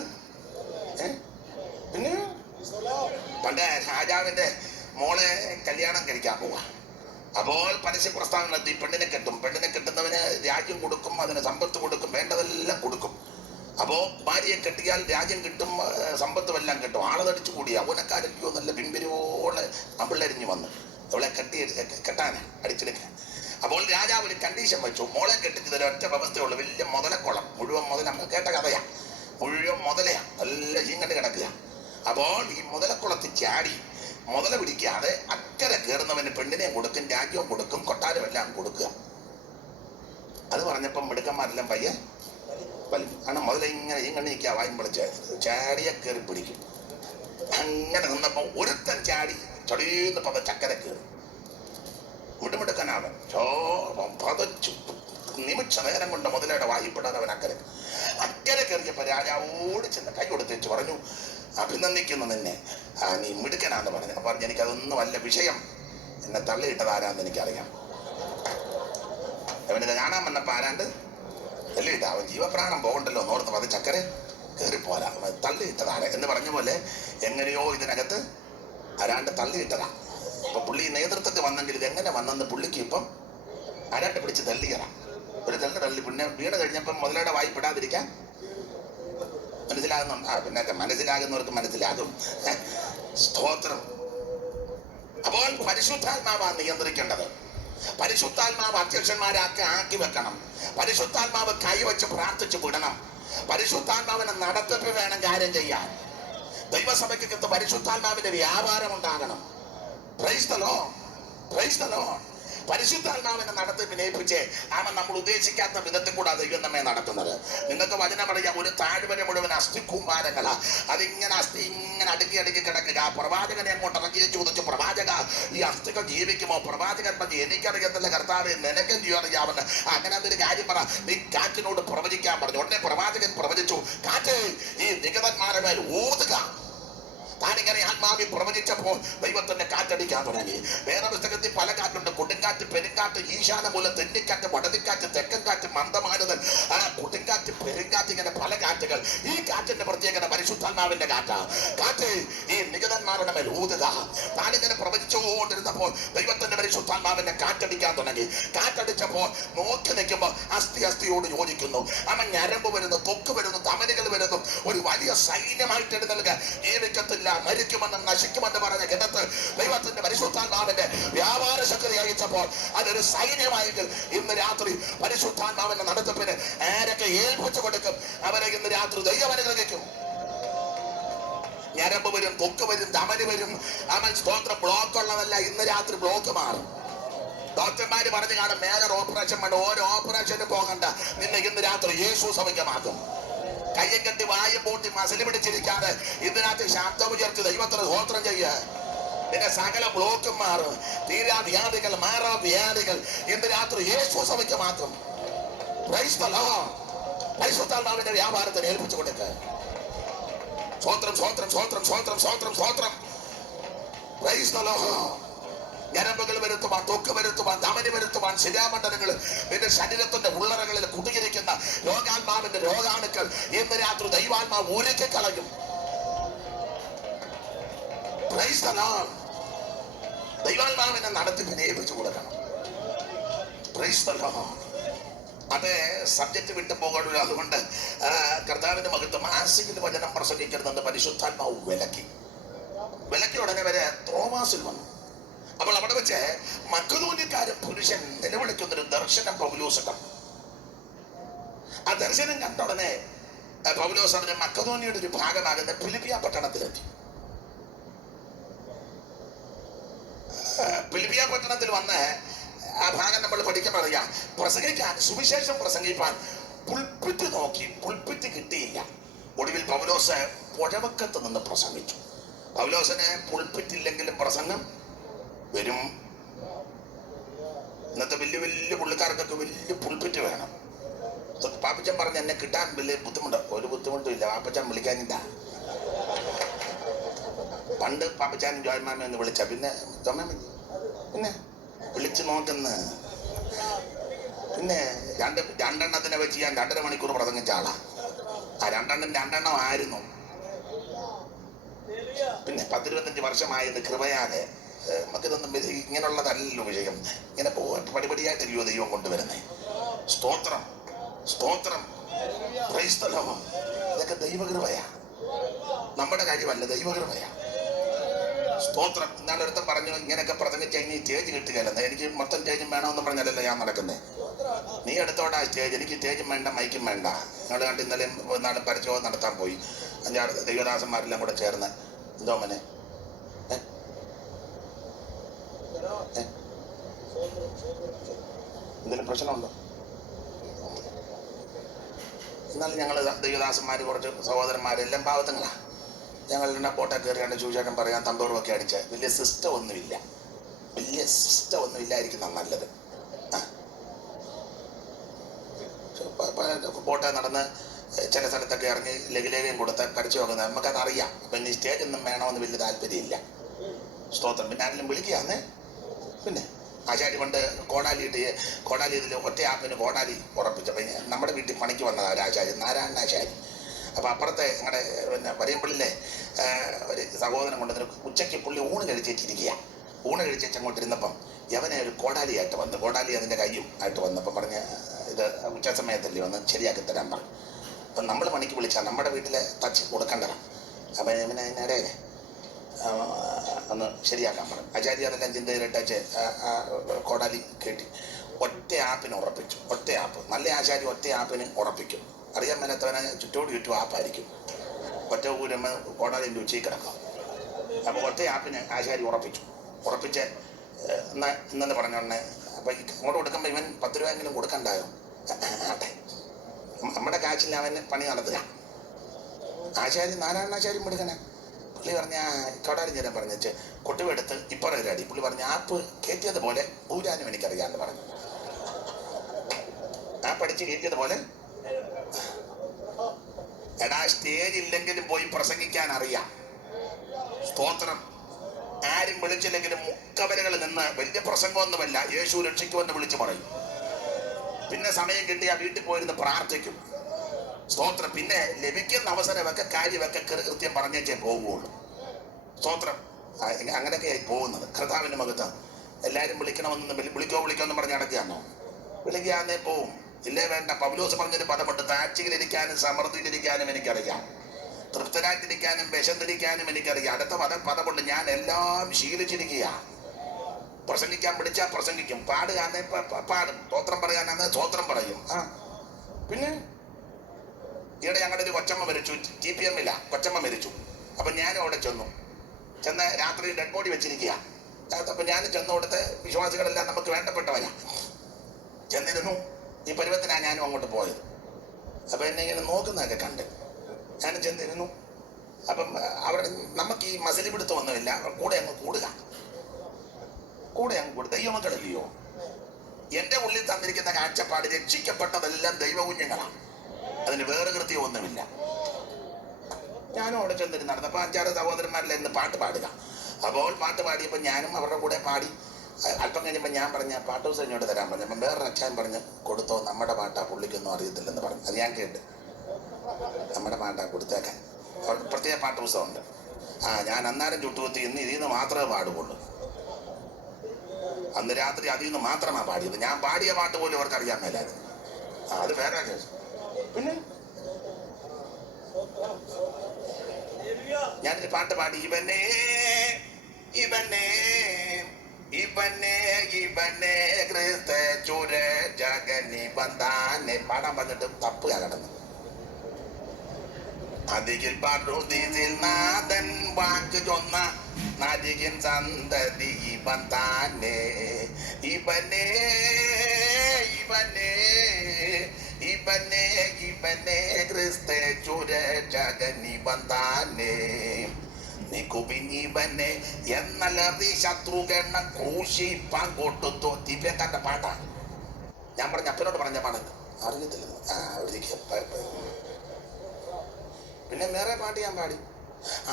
പണ്ട് രാജാവിന്റെ മോളെ കല്യാണം കഴിക്കാൻ പോവാ. അപ്പോൾ പരസ്യ പ്രസ്താവന നടത്തി, പെണ്ണിനെ കെട്ടും. പെണ്ണിനെ കെട്ടുന്നവന് രാജ്യം കൊടുക്കും, അതിന് സമ്പത്ത് കൊടുക്കും, വേണ്ടതെല്ലാം കൊടുക്കും. അപ്പോ ഭാര്യയെ കെട്ടിയാൽ രാജ്യം കിട്ടും, സമ്പത്തും എല്ലാം കിട്ടും. ആളതടിച്ചു കൂടിയ അവനക്കാരല്ലോ നല്ല പിമ്പിരിയോട് വന്നു. അവളെ കെട്ടാനാ അടിച്ചെടുക്കാൻ. അപ്പോൾ രാജാവ് ഒരു കണ്ടീഷൻ വെച്ചു, മോളെ കെട്ടിച്ചത് ഒറ്റ വ്യവസ്ഥയുള്ളൂ, വലിയ മുതലക്കുളം, മുഴുവൻ മുതല, നമ്മൾ കേട്ട കഥയാ, മുഴുവൻ മുതലയാ, നല്ല ചീങ്കണ്ട് കിടക്കുക. അപ്പോൾ ഈ മുതലക്കുളത്തിൽ ചാടി മുതല പിടിക്കാതെ അക്കരെ കയറുന്നവന് പെണ്ണിനെയും കൊടുക്കും, രാജ്യവും കൊടുക്കും, കൊട്ടാരം എല്ലാം കൊടുക്കുക. അത് പറഞ്ഞപ്പം മിടുക്കന്മാരെല്ലാം പയ്യെ വലിക്കും. കാരണം മുതല ഇങ്ങനെ ഈ കണ്ണിക്കുക, വായും പൊളിച്ച് ചാടിയെ കയറി പിടിക്കും. അങ്ങനെ നിന്നപ്പോൾ ഒരുത്തൻ ചാടി ചടീന്ന് ചക്കര കയറി മുടുമിടുക്കനാവൻ പതച്ചു. നിമിഷ നേരം കൊണ്ട് മുതലയുടെ വായിപ്പെടാൻ അവൻ അക്കരെ കയറിയപ്പോൾ രാജാവോട് ചെന്ന് കൈ കൊടുത്തേച്ച് പറഞ്ഞു, അഭിനന്ദിക്കുന്നു നിന്നെ, നീ മിടുക്കനാന്ന് പറഞ്ഞു. പറഞ്ഞു എനിക്കതൊന്നും വല്ല വിഷയം, എന്നെ തള്ളിയിട്ടത് ആരാന്ന് എനിക്കറിയാം. അവനിത് കാണാൻ വന്നപ്പോൾ ആരാണ്ട് തള്ളിയിട്ട, അവൻ ജീവപ്രാണം പോകണ്ടല്ലോ എന്നോർത്ത് അത് ചക്കരെ കയറിപ്പോരാ, തള്ളിയിട്ടതാണ് എന്ന് പറഞ്ഞ പോലെ എങ്ങനെയോ ഇതിനകത്ത് ആരാണ്ട് തള്ളിയിട്ടതാ. അപ്പൊ പുള്ളി നേതൃത്വത്തിൽ വന്നെങ്കിൽ ഇത് എങ്ങനെ വന്നെന്ന് പുള്ളിക്ക് ഇപ്പം ആരാണ്ട് പിടിച്ച് തള്ളിയതാ. ഒരു തള്ളി പിന്നെ വീണ് കഴിഞ്ഞപ്പം മുതലയുടെ വായിപ്പെടാതിരിക്കാൻ മനസ്സിലാകുന്നുണ്ട്. പിന്നെ മനസ്സിലാകുന്നവർക്ക് മനസ്സിലാകും. സ്തോത്രം. അപ്പോൾ പരിശുദ്ധാത്മാവാണ് നിയന്ത്രിക്കേണ്ടത്. പരിശുദ്ധാത്മാവ് അധ്യക്ഷന്മാരാക്കി ആക്കി വെക്കണം. പരിശുദ്ധാത്മാവ് കൈവച്ച് പ്രാർത്ഥിച്ചു വിടണം. പരിശുദ്ധാത്മാവിനെ നടത്തിപ്പ് വേണം കാര്യം ചെയ്യാൻ. ദൈവസഭയ്ക്കകത്ത് പരിശുദ്ധാത്മാവിന്റെ വ്യാപാരം ഉണ്ടാകണം. Praise the Lord, praise the Lord. പരിശുദ്ധാത്മാവിനെ നടത്തിപ്പിനെ ഏൽപ്പിച്ച് അവൻ നമ്മൾ ഉദ്ദേശിക്കാത്ത വിധത്തിൽ കൂടെ ദൈവം നമ്മെ നടത്തുന്നത്. നിങ്ങൾക്ക് വചനം പറയാം, ഒരു താഴ്വര മുഴുവൻ അസ്ഥി കൂമ്പാരങ്ങളാ, അതിങ്ങനെ അസ്ഥി ഇങ്ങനെ അടുക്കി കിടക്കുക. പ്രവാചകനെ അങ്ങോട്ട് ഇറക്കി ചോദിച്ചു, പ്രവാചക ഈ അസ്ഥികൾ ജീവിക്കുമോ? പ്രവാചകൻ പറഞ്ഞു, എനിക്കറിയത്തില്ല കർത്താവേ, നിനക്കും അറിയാവുന്ന. അങ്ങനെ അതൊരു കാര്യം പറ, നീ കാറ്റിനോട് പ്രവചിക്കാൻ പറഞ്ഞു. ഉടനെ പ്രവാചകൻ പ്രവചിച്ചു, കാറ്റ് ഈ നിഗതന്മാരുടെ മേൽ ഊതുക. താനിങ്ങനെ ആത്മാവി പ്രവചിച്ചപ്പോൾ ദൈവത്തിന്റെ കാറ്റടിക്കാൻ തുടങ്ങി. വേറെ പുസ്തകത്തിൽ പല കാറ്റുണ്ട്, കൊടുങ്കാറ്റ്, പെരുങ്കാറ്റ്, ഈശാനമൂലം, തെന്നിക്കാറ്റ്, വടതിക്കാറ്റ്, തെക്കൻ കാറ്റ്, മന്ദമാരുതൻ, കൊടുങ്കാറ്റ്, പെരുങ്കാറ്റ്, ഇങ്ങനെ പല കാറ്റുകൾ. ഈ കാറ്റിന്റെ പ്രത്യേകത പരിശുദ്ധാത്മാവിന്റെ കാറ്റാ. കാറ്റ് ഈ നിഗതന്മാരുടെ മേൽ ഊതുക. താനിങ്ങനെ പ്രവചിച്ചുകൊണ്ടിരുന്നപ്പോൾ ദൈവത്തിന്റെ പരിശുദ്ധാത്മാവിന്റെ കാറ്റടിക്കാൻ തുടങ്ങി. കാറ്റടിച്ചപ്പോൾ നോക്കി നിൽക്കുമ്പോൾ അസ്ഥിയോട് യോജിക്കുന്നു. അവൻ ഞരമ്പ് വരുന്നു, തൊക്ക് വരുന്നു, ധമനികൾ വരുന്നു. ഒരു വലിയ സൈന്യമായിട്ട് എഴുന്നേൽക്കുക. ജീവിക്കത്തില്ല, മരിക്കുമെന്നും നശിക്കുമെന്ന് പറഞ്ഞ കിടത്ത് ദൈവത്തിന്റെ പരിശുദ്ധാത്മാവിന്റെ വ്യാപാര ശക്തി അയച്ചപ്പോൾ അതൊരു സൈന്യമായെങ്കിൽ ഇന്ന് രാത്രി പരിശുദ്ധാത്മാവിന്റെ നടത്തിപ്പിന് ആരൊക്കെ ഏൽപ്പിച്ചു കൊടുക്കും അവരെ ഇന്ന് രാത്രി ദൈവം അനുഗ്രഹിക്കും. ഞരമ്പ് വരും, തൊക്ക് വരും, ധമനി വരും. അവൻ സ്തോത്രം. ബ്ലോക്ക് ഉള്ളതല്ല, ഇന്ന് രാത്രി ബ്ലോക്ക് മാറും. ഡോക്ടർമാര് പറഞ്ഞു കാണും, മേലർ ഓപ്പറേഷൻ വേണ്ട, ഓരോ ഓപ്പറേഷന് പോകണ്ട, നിന്നെ ഇന്ന് രാത്രി യേശു സൗഖ്യമാക്കും. കയ്യം കെട്ടി വായും പൂട്ടി മസിൽ പിടിച്ചിരിക്കാതെ ഇതിനകത്ത് ശബ്ദം ഉയർത്തി ദൈവത്തിന് സ്തോത്രം ചെയ്യുക. നിന്റെ സകല ബ്ലോക്കും മാറും. തീരാ വ്യാധികൾ, മാറാ വ്യാധികൾ ഇന്ന് രാത്രി യേശു സൗഖ്യമാക്കും. Praise the Lord. പരിശുദ്ധാത്മാവിന്റെ വ്യാപാരത്തിന് ഏൽപ്പിച്ചു കൊടുക്കുക. സ്തോത്രം, സ്തോത്രം, സ്തോത്രം, സ്തോത്രം, സ്തോത്രം, സ്തോത്രം. Price the Lord. ഞരമ്പുകൾ വരുത്തുവാൻ, തൊക്ക് വരുത്തുവാൻ, ധമനി വരുത്തുവാൻ, ശിരാമണ്ഡലങ്ങൾ, നിന്റെ ശരീരത്തിന്റെ ഉള്ളറകളിൽ കുടുങ്ങിയിരിക്കുന്ന രോഗാത്മാവിന്റെ രോഗാണുക്കൾ ഇന്ന് രാത്രി ദൈവാത്മാവ് ഊരിക്ക് കളയും. Praise the Lord. ദൈവാത്മാവിനെ നടത്തിപ്പിനെ ഏൽപ്പിച്ചു കൊടുക്കണം. Praise the Lord. അത് സബ്ജക്ട് വിട്ടു പോകണല്ലോ. അതുകൊണ്ട് കർത്താവിന്റെ മഹത്വം ആസിയിൽ വചനം പ്രസംഗിക്കരുതെന്ന് പരിശുദ്ധാത്മാവ് വിലക്കി ഉടനെ വരെ ത്രോമാസിൽ വന്നു. അപ്പോൾ അവിടെ വെച്ച് മക്കദോന്യക്കാരൻ പുരുഷൻ നിലവിളിക്കുന്നൊരു ദർശനം പൗലോസ് കണ്ടു. ആ ദർശനം കണ്ട ഉടനെ പൗലോസ് അവന് മക്കദോന്യയുടെ ഒരു ഭാഗമാകുന്ന ഫിലിപ്പിയ പട്ടണത്തിലെത്തി. ഫിലിപ്പിയ പട്ടണത്തിൽ വന്ന് ആ ഭാഗം നമ്മൾ പഠിക്കാൻ അറിയാം. പ്രസംഗിക്കാൻ, സുവിശേഷം പ്രസംഗിപ്പാൻ പുൽപ്പിറ്റ് നോക്കി, പുൽപ്പിറ്റ് കിട്ടിയില്ല. ഒടുവിൽ പൗലോസ് പുഴവക്കത്ത് നിന്ന് പ്രസംഗിച്ചു. പൗലോസിന് പുൽപ്പിറ്റില്ലെങ്കിലും പ്രസംഗം വരും. ഇന്നത്തെ വലിയ വലിയ പുള്ളിക്കാർക്കൊക്കെ വലിയ പുൽപ്പിറ്റ് വേണം. പാപ്പച്ചൻ പറഞ്ഞ് എന്നെ കിട്ടാൻ വലിയ ബുദ്ധിമുട്ട്. ഒരു ബുദ്ധിമുട്ടും ഇല്ല, പാപ്പച്ചൻ വിളിക്കാനില്ല. പണ്ട് പാപ്പച്ചാനും ജോയ്മാമ എന്ന് വിളിച്ച പിന്നെ പിന്നെ വിളിച്ചു നോക്കുന്ന പിന്നെ രണ്ടെണ്ണത്തിനെ വെച്ച് ഞാൻ 2.5 മണിക്കൂർ പ്രസംഗിച്ച ആളാ. ആ രണ്ടെണ്ണം ആയിരുന്നു. പിന്നെ 10-25 വർഷമായത് കൃപയാലെ നമുക്കിതൊന്നും ഇങ്ങനെയുള്ളതല്ലല്ലോ വിഷയം. ഇങ്ങനെ പോയിട്ട് പടിപടിയായിട്ടല്ലോ ദൈവം കൊണ്ടുവരുന്നേ. സ്തോത്രം, സ്തോത്രം. Price the Lord. ഇതൊക്കെ ദൈവകൃപയാ, നമ്മുടെ കാര്യമല്ല, ദൈവകൃപയാ. സ്തോത്രം. ഇന്നാളെ ഒരുത്തം പറഞ്ഞു ഇങ്ങനെയൊക്കെ പ്രസംഗിച്ച് കഴിഞ്ഞ് സ്റ്റേജ് കിട്ടുകയല്ലെന്ന്. എനിക്ക് മൊത്തം സ്റ്റേജും വേണമെന്ന് പറഞ്ഞാലല്ലോ ഞാൻ നടക്കുന്നത്. നീ എടുത്തോടാ സ്റ്റേജ്, എനിക്ക് സ്റ്റേജും വേണ്ട മൈക്കും വേണ്ട. നിങ്ങൾ കണ്ട് ഇന്നലെ നാളും പരിശോധന നടത്താൻ പോയി 5-6 ദൈവദാസന്മാരെല്ലാം കൂടെ ചേർന്ന്. എന്തോ മനെ എന്തെങ്കിലും പ്രശ്നമുണ്ടോ? എന്നാലും ഞങ്ങൾ ദൈവദാസന്മാർ കുറച്ച് സഹോദരന്മാരെല്ലാം പാവത്തങ്ങളാ. ഞങ്ങളുടെ ബോട്ടെ കയറിയാണ്ട് ചൂചാട്ടം പറയാൻ തമ്പൂറുമൊക്കെ അടിച്ച് വലിയ സിസ്റ്റം ഒന്നുമില്ല. ഇല്ലായിരിക്കുന്ന നല്ലത്. ബോട്ടെ നടന്ന് ചില സ്ഥലത്തൊക്കെ ഇറങ്ങി ലഘുലേഖയും കൊടുത്ത് കടിച്ചു നോക്കുന്നത് നമുക്കത് അറിയാം. അപ്പം ഇനി സ്റ്റേജ് ഒന്നും വേണമെന്ന് വലിയ താല്പര്യമില്ല. സ്തോത്രം. പിന്നെ ആരെങ്കിലും വിളിക്കുകയാന്നേ. പിന്നെ ആശാരി കൊണ്ട് കോടാലി ഇതിൽ ഒറ്റ ആപ്പിന് കോടാലി ഉറപ്പിച്ചു. അപ്പം നമ്മുടെ വീട്ടിൽ പണിക്ക് വന്നതാണ് ഒരു ആശാരി, നാരായണ ആശാരി. അപ്പം അപ്പുറത്തെ ഞങ്ങളുടെ പിന്നെ വരയമ്പള്ളിലെ ഒരു സഹോദരൻ കൊണ്ടുവന്ന് ഉച്ചയ്ക്ക് പുള്ളി ഊണ് കഴിച്ചിരിക്കുക. ഊണ് കഴിച്ചേച്ച് അങ്ങോട്ട് ഇരുന്നപ്പം യവനെ ഒരു കോടാലിയായിട്ട് വന്ന്, കോടാലി അതിൻ്റെ കയ്യും ആയിട്ട് വന്നപ്പം പറഞ്ഞ് ഇത് ഉച്ച സമയത്തല്ലേ വന്ന് ശരിയാക്കി തരാൻ പറഞ്ഞു. അപ്പം നമ്മൾ പണിക്ക് വിളിച്ചാൽ നമ്മുടെ വീട്ടിലെ തച്ച് കൊടുക്കേണ്ടതാണ്. അപ്പം ഇവനെ അതിനിടയിൽ ഒന്ന് ശരിയാക്കാൻ പറഞ്ഞു. ആചാര്യ അതെല്ലാം ചിന്തയിലിട്ടച്ച് കോടാലി കെട്ടി ഒറ്റ ആപ്പിന് ഉറപ്പിച്ചു. ഒറ്റ ആപ്പ്. നല്ല ആചാര്യ ഒറ്റ ആപ്പിന് ഉറപ്പിക്കും. അറിയാൻ മേലാത്തവനെ ചുറ്റും ആപ്പായിരിക്കും. ഒറ്റ ഊരമ്മ കോടാലിൻ്റെ ഉച്ചയിൽ കിടക്കും. അപ്പോൾ ഒറ്റ ആപ്പിന് ആചാര്യ ഉറപ്പിച്ച് ഇന്നെന്ന് പറഞ്ഞോണ്ടേ. അപ്പം അങ്ങോട്ട് കൊടുക്കുമ്പോൾ ഇവൻ 10 രൂപയെങ്കിലും കൊടുക്കണ്ടായോ? ആട്ടെ, നമ്മുടെ കാച്ചിൽ അവന് പണി നടത്തുക. ആചാര്യ നാരായണാചാര്യം എടുക്കണേ. പുള്ളി പറഞ്ഞ കോടാലി ചേരാൻ പറഞ്ഞ് കൊട്ടുവെടുത്ത് ഇപ്പുറം ഒരു അടി. പുള്ളി പറഞ്ഞ ആപ്പ് കയറ്റിയതുപോലെ ഊരാനും എനിക്കറിയാമെന്ന് പറഞ്ഞു. ആപ്പ് അടിച്ച് കയറ്റിയതുപോലെ. എടാ, സ്റ്റേജ് ഇല്ലെങ്കിലും പോയി പ്രസംഗിക്കാൻ അറിയാം. സ്തോത്രം. ആരും വിളിച്ചില്ലെങ്കിലും മുക്കവരകളിൽ നിന്ന് വലിയ പ്രസംഗമൊന്നുമല്ല, യേശു രക്ഷിക്കുമെന്ന് വിളിച്ചു പറയും. പിന്നെ സമയം കിട്ടിയാൽ വീട്ടിൽ പോയിരുന്ന് പ്രാർത്ഥിക്കും. സ്തോത്രം. പിന്നെ ലഭിക്കുന്ന അവസരമൊക്കെ കാര്യമൊക്കെ കൃത്യം പറഞ്ഞേച്ചേ പോകുള്ളൂ. സ്തോത്രം. അങ്ങനെയൊക്കെയായി പോകുന്നത്. കർത്താവിൻ്റെ മകത്ത് എല്ലാവരും വിളിക്കണമെന്ന് വിളിക്കോന്ന് പറഞ്ഞ് നടക്കുകയാണോ? വിളിക്കാന്നേ പോവും. ഇല്ലേ വേണ്ട. പൗലോസ് പറഞ്ഞൊരു പദമുണ്ട്, താഴ്ചയിലിരിക്കാനും സമൃദ്ധിയിലിരിക്കാനും എനിക്കറിയാം, തൃപ്തരായിട്ടിരിക്കാനും വിശന്നിരിക്കാനും എനിക്കറിയാം. അടുത്ത പദമുണ്ട്, ഞാൻ എല്ലാം ശീലിച്ചിരിക്കുക. പ്രസംഗിക്കാൻ വിളിച്ചാൽ പ്രസംഗിക്കും, പാടുകാന്നെ പാടും, സ്തോത്രം പറയാനാന്ന് സ്തോത്രം പറയും. പിന്നെ ഈയിടെ ഞങ്ങളുടെ ഒരു കൊച്ചമ്മ മരിച്ചു. TPM-ലാ കൊച്ചമ്മ മരിച്ചു. അപ്പം ഞാനും അവിടെ ചെന്ന് രാത്രി ഡെഡ് ബോഡി വെച്ചിരിക്കുക. അപ്പം ഞാൻ ചെന്നോടത്തെ വിശ്വാസികളെല്ലാം നമുക്ക് വേണ്ടപ്പെട്ടവരാ. ചെന്നിരുന്നു. ഈ പരുവത്തിനാണ് ഞാനും അങ്ങോട്ട് പോയത്. അപ്പം എന്നെ ഇങ്ങനെ നോക്കുന്നതൊക്കെ കണ്ട് ഞാനും ചെന്നിരുന്നു. അപ്പം അവിടെ നമുക്ക് ഈ മസിലി പിടുത്തമൊന്നുമില്ല. കൂടെ അങ്ങ് കൂടുക. ദൈവമക്കളല്ലയോ. എൻ്റെ ഉള്ളിൽ തന്നിരിക്കുന്ന കാഴ്ചപ്പാട് രക്ഷിക്കപ്പെട്ടതെല്ലാം ദൈവകുഞ്ഞുങ്ങളാണ്. അതിന് വേറെ കൃത്യമൊന്നുമില്ല. ഞാനും അവിടെ ചെന്നിരുന്ന് നടന്നപ്പോൾ 5-6 സഹോദരന്മാരെല്ലാം ഇന്ന് പാട്ട് പാടുക. അപ്പോൾ പാട്ട് പാടിയപ്പോൾ ഞാനും അവരുടെ കൂടെ പാടി. അല്പം കഴിഞ്ഞപ്പോൾ ഞാൻ പറഞ്ഞ പാട്ട് ദിവസം ഇങ്ങോട്ട് തരാൻ പറഞ്ഞു. അപ്പം വേറൊരു അച്ഛൻ പറഞ്ഞ് കൊടുത്തോ, നമ്മുടെ പാട്ടാ, പുള്ളിക്കൊന്നും അറിയത്തില്ലെന്ന് പറഞ്ഞു. അത് ഞാൻ കേട്ട്. നമ്മുടെ പാട്ടാ കൊടുത്തേക്കാൻ. പ്രത്യേക പാട്ട് പുസ്തകമുണ്ട്. ഞാൻ അന്നേരം ചുട്ടുകുത്തി ഇന്ന് ഇതിൽ നിന്ന് മാത്രമേ പാടുകയുള്ളൂ. അന്ന് രാത്രി അതിൽ നിന്ന് മാത്രമാണ് പാടിയത്. ഞാൻ പാടിയ പാട്ട് പോലും അവർക്ക് അറിയാൻ മേലായിരുന്നു. അത് വേറെ കേസ്. പിന്നെ ഞാനൊരു പാട്ട് പാടി, ഇവനെ ഇവനെ ഇവനെ ഇവനെ ക്രിസ്ത ചുര ജഗനി ബന്ധാനെ പാടാൻ പറഞ്ഞിട്ട് തപ്പുക കിടന്നു. അതിൽ പറുതിയിൽ നാഥൻ വാക്ക് ചൊന്ന നരികിൻ സന്തതി ബന്ധാനെ ഇവനെ ഇവനെ ഇവനെ ഇവനെ ക്രിസ്ത ചുര ജഗനി ബന്ധാനെ നികുപിനിവനെ എന്നലറി ശത്രുഗണ ക്രൂശിപ്പാൻ കൊടുത്തു. ദിവ്യക്കാരൻ്റെ പാട്ടാണ്. ഞാൻ പറഞ്ഞ അപ്പനോട് പറഞ്ഞ പാടല്ല, അറിയത്തില്ല. പിന്നെ വേറെ പാട്ട് ഞാൻ പാടി,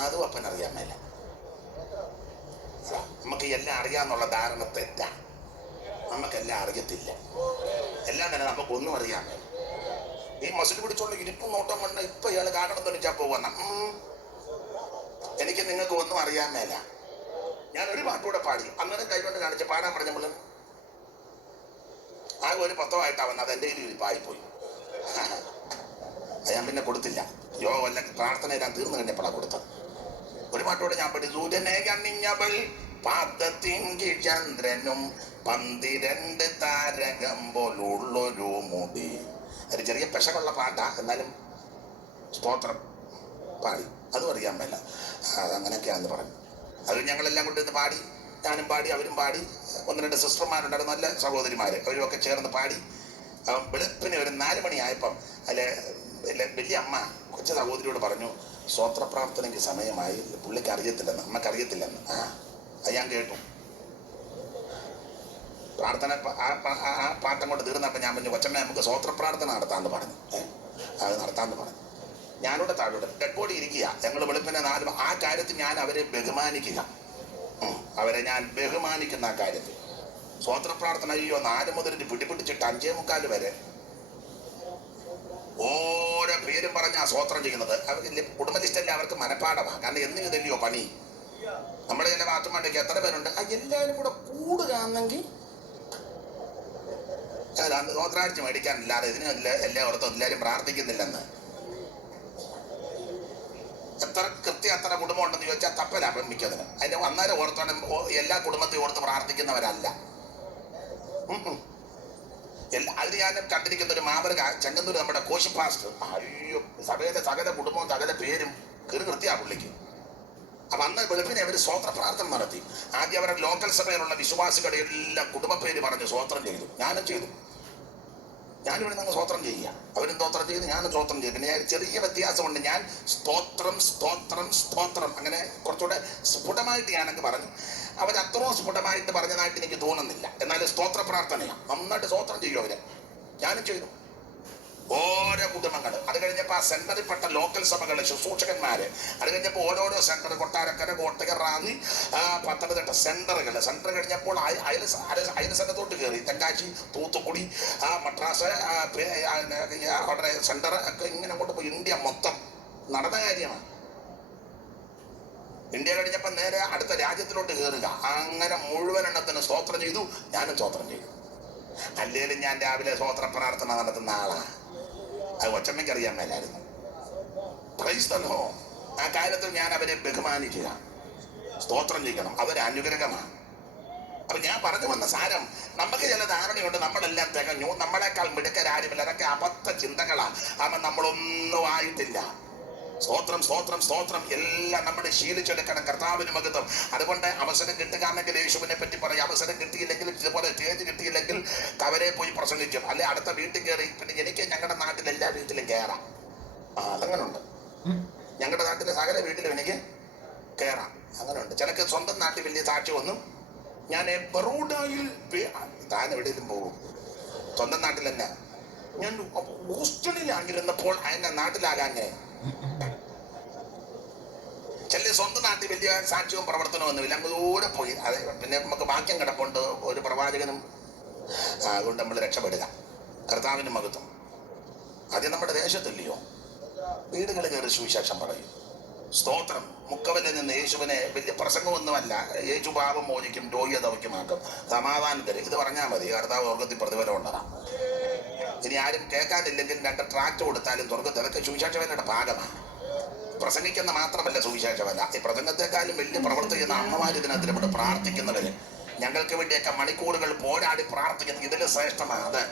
അതും അപ്പൻ അറിയാൻ മേല. നമുക്ക് എല്ലാം അറിയാന്നുള്ള ധാരണ തെറ്റാ. നമുക്കെല്ലാം അറിയത്തില്ല. എല്ലാം തന്നെ നമുക്കൊന്നും അറിയാൻ മേല. ഈ മസിൽ പിടിച്ചോണ്ട് ഇരിപ്പും നോട്ടം കൊണ്ട് ഇപ്പൊ ഇയാൾ കാരണം തൊന്നിച്ചാ പോവണം. എനിക്ക് നിങ്ങൾക്ക് ഒന്നും അറിയാൻ മേല. ഞാൻ ഒരു പാട്ടുകൂടെ പാടി അന്നേരം കൈകൊണ്ട് കാണിച്ച് പാടാൻ പറഞ്ഞപ്പോൾ ആ ഒരു പത്രമായിട്ടാണ് അത് എൻ്റെ കയ്യിൽ പായിപ്പോയി. ഞാൻ പിന്നെ കൊടുത്തില്ല. യോഗ അല്ല പ്രാർത്ഥന ഞാൻ തീർന്നു കഴിഞ്ഞപ്പോഴാണ് കൊടുത്തത്. ഒരു പാട്ടോടെ ഞാൻ പഠിച്ചു. സൂര്യനെ കണ്ണിഞ്ഞവൾ പാദത്തിങ്കി ചന്ദ്രനും 12 താരകം പോലുള്ളൊരു മുടി. ഒരു ചെറിയ പെശകുള്ള പാട്ടാ, എന്നാലും സ്തോത്രം പാടി. അതും അറിയാൻ മേല, അതങ്ങനെയൊക്കെയാണെന്ന് പറഞ്ഞു. അത് ഞങ്ങളെല്ലാം കൊണ്ടിരുന്ന് പാടി, ഞാനും പാടി, അവരും പാടി. 1-2 സിസ്റ്റർമാരുണ്ടായിരുന്നു, നല്ല സഹോദരിമാര്, അവരുമൊക്കെ ചേർന്ന് പാടി. വെളുപ്പിന് ഒരു 4 മണിയായപ്പം വലിയ അമ്മ കൊച്ചു സഹോദരിയോട് പറഞ്ഞു, സ്തോത്ര പ്രാർത്ഥനയ്ക്ക് സമയമായി, പുള്ളിക്ക് അറിയത്തില്ലെന്ന്, അമ്മക്ക് അറിയത്തില്ലെന്ന്. അത് ഞാൻ കേട്ടു. പ്രാർത്ഥന ആ പാട്ടം കൊണ്ട് തീർന്നപ്പോൾ ഞാൻ പറഞ്ഞു, കൊച്ചമ്മ നമുക്ക് സ്വോത്ര പ്രാർത്ഥന നടത്താമെന്ന് പറഞ്ഞു. അത് നടത്താമെന്ന് പറഞ്ഞു. ഞാനിവിടെ താഴോട്ട് ഡെഡ് ബോഡി ഇരിക്കുക. ഞങ്ങൾ വെളുപ്പിനെ 4 ആ കാര്യത്തിൽ ഞാൻ അവരെ ബഹുമാനിക്കുക, അവരെ ഞാൻ ബഹുമാനിക്കുന്ന ആ കാര്യത്തിൽ. സ്വോത്ര പ്രാർത്ഥന അയ്യോ 4 മുതൽ പിടിപിടിച്ചിട്ട് 5:45 വരെ ഓരോ പേരും പറഞ്ഞാ സ്വോത്രം ചെയ്യുന്നത്. അവർക്ക് കുടുംബ ലിസ്റ്റല്ല, അവർക്ക് മനപ്പാടമാണ്. കാരണം എന്ന് ഇതല്ലയോ പണി. നമ്മുടെ ചില ബാത്റൂമാണ്ടൊക്കെ എത്ര പേരുണ്ട്, എല്ലാവരും കൂടെ കൂടുകയാണെങ്കിൽ സ്വോത്രാഴ്ച മേടിക്കാനില്ലാതെ ഇതിന് എല്ലായിടത്തും എല്ലാവരും പ്രാർത്ഥിക്കുന്നില്ലെന്ന്. എത്ര എത്ര കുടുംബം ഉണ്ടെന്ന് ചോദിച്ചാൽ തപ്പലാഭം മിക്കതിന്. അതിന്റെ അന്നേരം ഓർത്തോടെ എല്ലാ കുടുംബത്തെയും ഓർത്ത് പ്രാർത്ഥിക്കുന്നവരല്ല. അതിന് ഞാൻ കണ്ടിരിക്കുന്ന ഒരു മാതൃക ചെങ്ങന്നൂർ നമ്മുടെ കോശി പാസ്റ്റർ. അയ്യോ, സഭയിലെ സകല കുടുംബവും സകല പേരും കൃത്യാ പുള്ളിക്ക്. അപ്പൊ അന്ന് വെളുപ്പിനെ അവർ സ്വോത്ര പ്രാർത്ഥന നടത്തി. ആദ്യം അവരുടെ ലോക്കൽ സഭയിലുള്ള വിശ്വാസികളുടെ എല്ലാം കുടുംബ പേര് പറഞ്ഞ് സ്വോത്രം ചെയ്തു. ഞാനും ചെയ്തു. ഞാനിവിടെ നിന്ന് സ്വോത്രം ചെയ്യുക, അവരും സ്തോത്രം ചെയ്ത് ഞാനും സ്തോത്രം ചെയ്തു. പിന്നെ ഞാൻ ചെറിയ വ്യത്യാസമുണ്ട്. ഞാൻ സ്തോത്രം സ്തോത്രം സ്തോത്രം അങ്ങനെ കുറച്ചുകൂടെ സ്ഫുടമായിട്ട് ഞാനങ്ങ് പറഞ്ഞു. അവരത്രയും സ്ഫുടമായിട്ട് പറഞ്ഞതായിട്ട് എനിക്ക് തോന്നുന്നില്ല. എന്നാലും സ്തോത്ര പ്രാർത്ഥനയാണ്, നന്നായിട്ട് സ്തോത്രം ചെയ്യും അവര്. ഞാനും ചെയ്തു. ഓരോ കുടുംബങ്ങൾ. അത് കഴിഞ്ഞപ്പോൾ ആ സെന്ററിൽപ്പെട്ട ലോക്കൽ സഭകളെ ശുശ്രൂഷകന്മാര്, അത് കഴിഞ്ഞപ്പോൾ ഓരോരോ സെന്റർ, കൊട്ടാരക്കര, കോട്ടയം, റാന്നി, പത്തനംതിട്ട സെന്റർ കഴിഞ്ഞപ്പോൾ അയൽ സ്ഥലത്തോട്ട് കയറി. തെങ്കാശി, തൂത്തുക്കുടി, മദ്രാസ്, അവിടെ സെന്റർ ഒക്കെ ഇങ്ങനെ അങ്ങോട്ട് പോയി. ഇന്ത്യ മൊത്തം നടന്ന കാര്യമാണ്. ഇന്ത്യ കഴിഞ്ഞപ്പോൾ നേരെ അടുത്ത രാജ്യത്തിലോട്ട് കയറുക. അങ്ങനെ മുഴുവൻ എണ്ണത്തിന് സ്തോത്രം ചെയ്തു. ഞാനും സ്തോത്രം ചെയ്തു. അല്ലേലും ഞാൻ രാവിലെ സ്തോത്ര പ്രാർത്ഥന നടത്തുന്ന ആളാണ്. അത് കൊച്ചമ്മയ്ക്ക് അറിയാൻ മേലായിരുന്നു. Price the Lord. ആ കാര്യത്തിൽ ഞാൻ അവരെ ബഹുമാനിക്കുക, സ്തോത്രം ചെയ്യണം, അവരെ അനുഗ്രഹമാണ്. അപ്പൊ ഞാൻ പറഞ്ഞു വന്ന സാരം, നമുക്ക് ചില ധാരണയുണ്ട് നമ്മളെല്ലാം തികഞ്ഞു, നമ്മളെക്കാൾ മിടുക്കരാരുമില്ല. അതൊക്കെ അബദ്ധ ചിന്തകളാണ്. അവൻ നമ്മളൊന്നും ആയിട്ടില്ല. സ്തോത്രം സ്തോത്രം സ്തോത്രം എല്ലാം നമ്മൾ ശീലിച്ചെടുക്കണം. കർത്താവിന് മഹത്വം. അതുകൊണ്ട് അവസരം കിട്ടുകയാണെങ്കിൽ യേശുവിനെ പറ്റി പറയും. അവസരം കിട്ടിയില്ലെങ്കിൽ, ഇതുപോലെ സ്റ്റേജ് കിട്ടിയില്ലെങ്കിൽ കവരെ പോയി പ്രസംഗിക്കും, അല്ലെ അടുത്ത വീട്ടിൽ കയറി. പിന്നെ എനിക്ക് ഞങ്ങളുടെ നാട്ടിൽ എല്ലാ വീട്ടിലും കയറാം. അതങ്ങനെ ഉണ്ട്. ഞങ്ങളുടെ നാട്ടിലെ സകല വീട്ടിലും എനിക്ക് കയറാം. അങ്ങനെ ഉണ്ട്. ചിലക്ക് സ്വന്തം നാട്ടിൽ വലിയ സാക്ഷ്യമൊന്നും. ഞാൻ ബറോഡയിൽ താൻ എവിടെയും പോകും, സ്വന്തം നാട്ടിൽ തന്നെ. ഞാൻ ഹോസ്റ്റലിലായിരുന്നപ്പോൾ അതിന്റെ നാട്ടിലാകാഞ്ഞേ. ചില സ്വന്തം നാട്ടിൽ വലിയ സാക്ഷ്യവും പ്രവർത്തനവും ഒന്നുമില്ല, അങ്ങ് ദൂരെ പോയി. അത് പിന്നെ നമുക്ക് വാക്യം കിടപ്പുണ്ട്, ഒരു പ്രവാചകനും. അതുകൊണ്ട് നമ്മൾ രക്ഷപ്പെടുക. കർത്താവിന് മഹത്വം. ആദ്യം നമ്മുടെ ദേശത്തില്ലയോ, വീടുകൾ കയറി സുവിശേഷം പറയും. സ്തോത്രം. മുക്കവലിൽ നിന്ന് യേശുവിനെ വലിയ പ്രസംഗമൊന്നുമല്ല. യേശു പാപം മോചിക്കും, രോഗിയെ ദൗത്യമാക്കും, സമാധാനം തരും. ഇത് പറഞ്ഞാൽ മതി, കർത്താവ് സ്വർഗത്തിൽ പ്രതിഫലം ഉണ്ടാകാം. ഇനി ആരും കേൾക്കാനില്ലെങ്കിൽ 2 ട്രാക്ട് കൊടുത്താലും സ്വർഗത്തിൽ. അതൊക്കെ സുവിശേഷവേലയുടെ ഭാഗമാണ്. പ്രസംഗിക്കുന്ന മാത്രമല്ല സുവിശേഷമല്ല. ഈ പ്രസംഗത്തെക്കാളും വലിയ പ്രവർത്തി ചെയ്യുന്ന അമ്മമാർ ഇതിനകത്ത് പ്രാർത്ഥിക്കുന്നവര്, ഞങ്ങൾക്ക് വേണ്ടിയൊക്കെ മണിക്കൂറുകൾ പോരാടി പ്രാർത്ഥിക്കുന്നത്, ഇതിൽ ശ്രേഷ്ഠമാണ് അത്.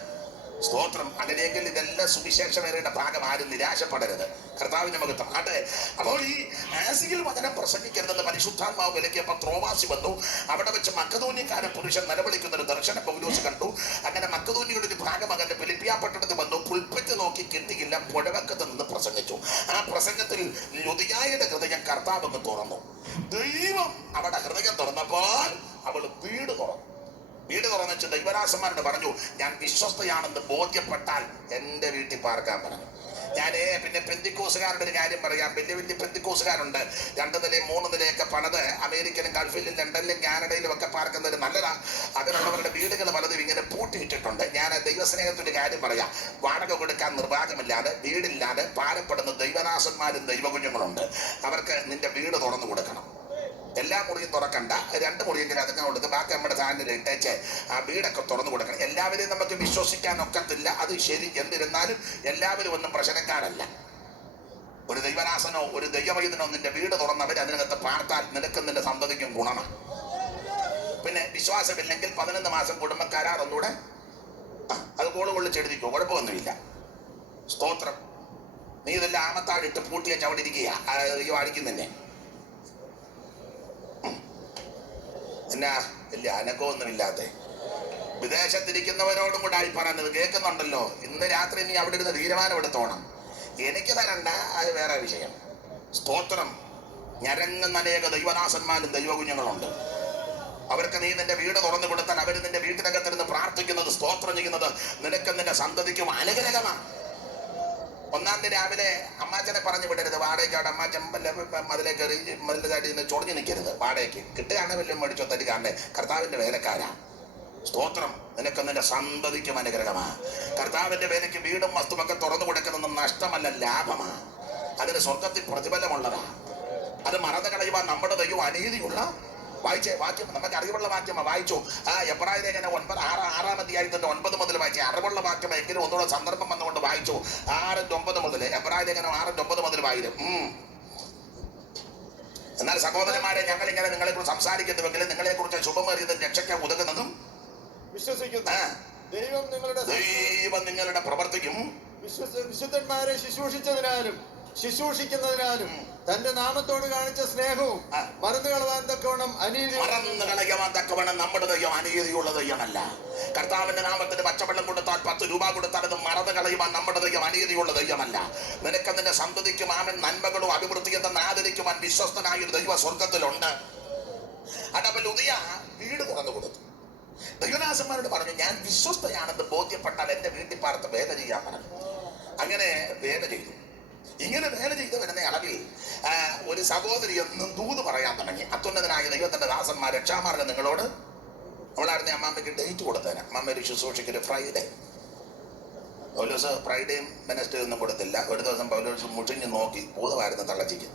സ്തോത്രം. അങ്ങനെയെങ്കിൽ ഇതെല്ലാം സുവിശേഷവേലയുടെ ഭാഗം. ആരും നിരാശപ്പെടരുത്. കർത്താവിന്റെ മഹത്വം. ആട്ടെ, അപ്പോൾ ഈ ആസിയിൽ വചനം പ്രസംഗിക്കരുതെന്ന് പരിശുദ്ധാത്മാവ് വിലക്കിയപ്പോൾ ത്രോവാസി വന്നു. അവിടെ വെച്ച് മക്കതോന്യക്കാരൻ പുരുഷൻ നിലവിളിക്കുന്ന ഒരു ദർശന പൗലോസ് കണ്ടു. അങ്ങനെ മക്കതോന്യയുടെ ഒരു ഭാഗം അങ്ങനെ ഫിലിപ്പിയ പട്ടണത്തിൽ വന്നു. പുൽപ്പറ്റ് നോക്കി കിട്ടിയില്ല, പുഴവക്കത്ത് നിന്ന് പ്രസംഗിച്ചു. ആ പ്രസംഗത്തിൽ ലുദിയായുടെ ഹൃദയം കർത്താവ് അങ്ങ് തുറന്നു. ദൈവം അവിടെ ഹൃദയം തുറന്നപ്പോൾ അവൾ വീട് തുറന്നു. വീട് തുറന്നു ദൈവദാസന്മാരോട് പറഞ്ഞു, ഞാൻ വിശ്വസ്തയാണെന്ന് ബോധ്യപ്പെട്ടാൽ എൻ്റെ വീട്ടിൽ പാർക്കാൻ പറഞ്ഞു. ഞാൻ പിന്നെ പെന്തിക്കോസുകാരുടെ ഒരു കാര്യം പറയാം. വലിയ വലിയ പെന്തിക്കോസുകാരുണ്ട്. 2 നില 3 നിലയൊക്കെ പണിത് അമേരിക്കയിലും ഗൾഫിലും ലണ്ടനിലും കാനഡയിലും ഒക്കെ പാർക്കുന്നത് നല്ലതാണ്. അതിനുള്ളവരുടെ വീടുകൾ പലതും ഇങ്ങനെ പൂട്ടിയിട്ടിട്ടുണ്ട്. ഞാൻ ദൈവസ്നേഹത്തിന്റെ കാര്യം പറയാം. വാടക കൊടുക്കാൻ നിർവാഹമില്ലാതെ, വീടില്ലാതെ പാരപ്പെടുന്ന ദൈവദാസന്മാരും ദൈവകുഞ്ഞുങ്ങളുണ്ട്. അവർക്ക് നിന്റെ വീട് തുറന്നു കൊടുക്കണം. എല്ലാ മുറിയും തുറക്കണ്ട, 2 മുറിയെങ്കിലും അതൊക്കെ കൊടുത്ത് ബാക്കി നമ്മുടെ സാധനം ഇട്ടേച്ച് ആ വീടൊക്കെ തുറന്നു കൊടുക്കണം. എല്ലാവരെയും നമുക്ക് വിശ്വസിക്കാൻ ഒക്കത്തില്ല, അത് ശരി. എന്നിരുന്നാലും എല്ലാവരും ഒന്നും പ്രശ്നക്കാരല്ല. ഒരു ദൈവദാസനോ ഒരു ദൈവവൈദ്യനോ നിന്റെ വീട് തുറന്നവർ അതിനകത്ത് പാർത്താൽ നിനക്കും നിന്റെ സന്തതിക്കും ഗുണമാണ്. പിന്നെ വിശ്വാസമില്ലെങ്കിൽ 11 മാസം കുടുംബക്കാരാർ ഒന്നുകൂടെ അത് കൊള്ളിച്ചെഴുതിക്കോ, കുഴപ്പമൊന്നുമില്ല. സ്തോത്രം. നീ ഇതെല്ലാം ആമത്താടിട്ട് പൂട്ടിയ ചവിടിരിക്കുക ഈ വാടിക്കുന്നന്നെ എന്നാ ഇല്ല അനക്കമൊന്നുമില്ലാത്ത വിദേശത്തിരിക്കുന്നവരോടും കൂടെ ആയി പറഞ്ഞത് കേൾക്കുന്നുണ്ടല്ലോ. ഇന്ന് രാത്രി നീ അവിടെ ഇരുന്ന് തീരുമാനം എടുത്തോണം. എനിക്ക് തരണ്ട, അത് വേറെ വിഷയം. സ്തോത്രം. ഞരങ്ങുന്ന അനേക ദൈവദാസന്മാരും ദൈവകുഞ്ഞുങ്ങളുണ്ട്. അവർക്ക് നീ നിന്റെ വീട് തുറന്നു കൊടുത്താൽ അവർ നിന്റെ വീട്ടിനകത്തിരുന്ന് പ്രാർത്ഥിക്കുന്നത്, സ്തോത്രം ചെയ്യുന്നത് നിനക്കും നിന്റെ സന്തതിക്കും അനുഗ്രഹമാണ്. 1-ാം തീയതി രാവിലെ അമ്മാച്ചനെ പറഞ്ഞു വിടരുത്. വാടകയ്ക്ക് അവിടെ അമ്മാച്ചൻ മതിലേ കയറി മതിലായിട്ട് നിന്ന് ചൊടിഞ്ഞു നിൽക്കരുത്. വാടകയ്ക്ക് കിട്ടുകയാണ് വല്ലതും മേടിച്ചോ തരികാണ്ട് കർത്താവിന്റെ വേലക്കാരാ. സ്തോത്രം. നിനക്കും നിന്റെ സന്തതിക്കും അനുഗ്രഹമാണ്. കർത്താവിന്റെ വേലയ്ക്ക് വീടും വസ്തുവൊക്കെ തുറന്നു കൊടുക്കുന്നത് നഷ്ടമല്ല, ലാഭമാണ്. അതിന് സ്വർഗത്തിൽ പ്രതിഫലമുള്ളതാ. അത് മറന്നു കളയുവാൻ നമ്മുടെ ദൈവം അനീതിയുള്ള വായിച്ചേ വാക്യം നമുക്ക് അറിവുള്ള വാക്യമാണ്. വായിച്ചു. എബ്രായ ലേഖനം 6-ാം അധ്യായത്തിന്റെ 9 മുതൽ വായിച്ചേ. അറിവുള്ള വാക്യം എങ്കിലും ഒന്നുകൂടെ സന്ദർഭം വന്നുകൊണ്ട് വായിച്ചു. 6:9 മുതൽ എബ്രായ ലേഖനം 6:9 മുതൽ വായിരും. എന്നാൽ സഹോദരന്മാരെ, ഞങ്ങൾ ഇങ്ങനെ നിങ്ങളെ കുറിച്ച് സംസാരിക്കുന്നുവെങ്കിലും നിങ്ങളെ കുറിച്ച് ശുഭമറിയതും രക്ഷയ്ക്ക് ഉതകുന്നതും വിശ്വസിക്കുന്നു. ദൈവം നിങ്ങളുടെ പ്രവർത്തിക്കും വിശുദ്ധന്മാരെ ശുശ്രൂഷിക്കുന്നതിനാലും തന്റെ നാമത്തോട് കാണിച്ച സ്നേഹവും മറന്നു കളയാൻ തക്കവണ്ണം നമ്മുടെ ദൈവം അനീതിയുള്ള ദൈവമല്ല. കർത്താവിന്റെ നാമത്തിന് പച്ചവെള്ളം കൊടുത്താൽ 10 രൂപ കൊടുത്താൽ അത് മറന്നു കളയുവാൻ നമ്മുടെ ദൈവം അനീതിയുള്ള ദൈവമല്ല. നിനക്ക് നിന്റെ സന്തതിക്കും ആമൻ നന്മകളും അഭിവൃദ്ധിയും തന്നെ ആദരിക്കുവാൻ വിശ്വസ്തനായ ഒരു ദൈവ സ്വർഗത്തിലുണ്ട്. അതപ്പോൾ ഉദയ വീട് തുറന്നു കൊടുത്തു. ദൈവദാസന്മാരോട് പറഞ്ഞു, ഞാൻ വിശ്വസ്തയാണെന്ന് ബോധ്യപ്പെട്ടാൽ എന്റെ വീട്ടിൽ പാർത്ത് വേല ചെയ്യാൻ പറഞ്ഞു. അങ്ങനെ വേല ചെയ്തു. ഇങ്ങനെ വേല ചെയ്ത് വരുന്ന അളവിൽ ഒരു സഹോദരി എന്നും ദൂത് പറയാൻ തുടങ്ങി. അത്യുന്നതനായ ദൈവത്തിന്റെ ദാസന്മാർ രക്ഷാമാർഗം നിങ്ങളോട് അവളായിരുന്നു അമ്മാമ്മയ്ക്ക് ഡേറ്റ് കൊടുത്തേനെ. അമ്മാമ്മ ശുശ്രൂഷയ്ക്ക് ഫ്രൈഡേ. പൗലോസ് ഫ്രൈഡേയും വെനസ്ഡേ ഒന്നും കൊടുത്തില്ല. ഒരു ദിവസം പൗലോസ് മുഷിഞ്ഞ് നോക്കി ഭൂതമായിരുന്നു തള്ളച്ചിക്ക്.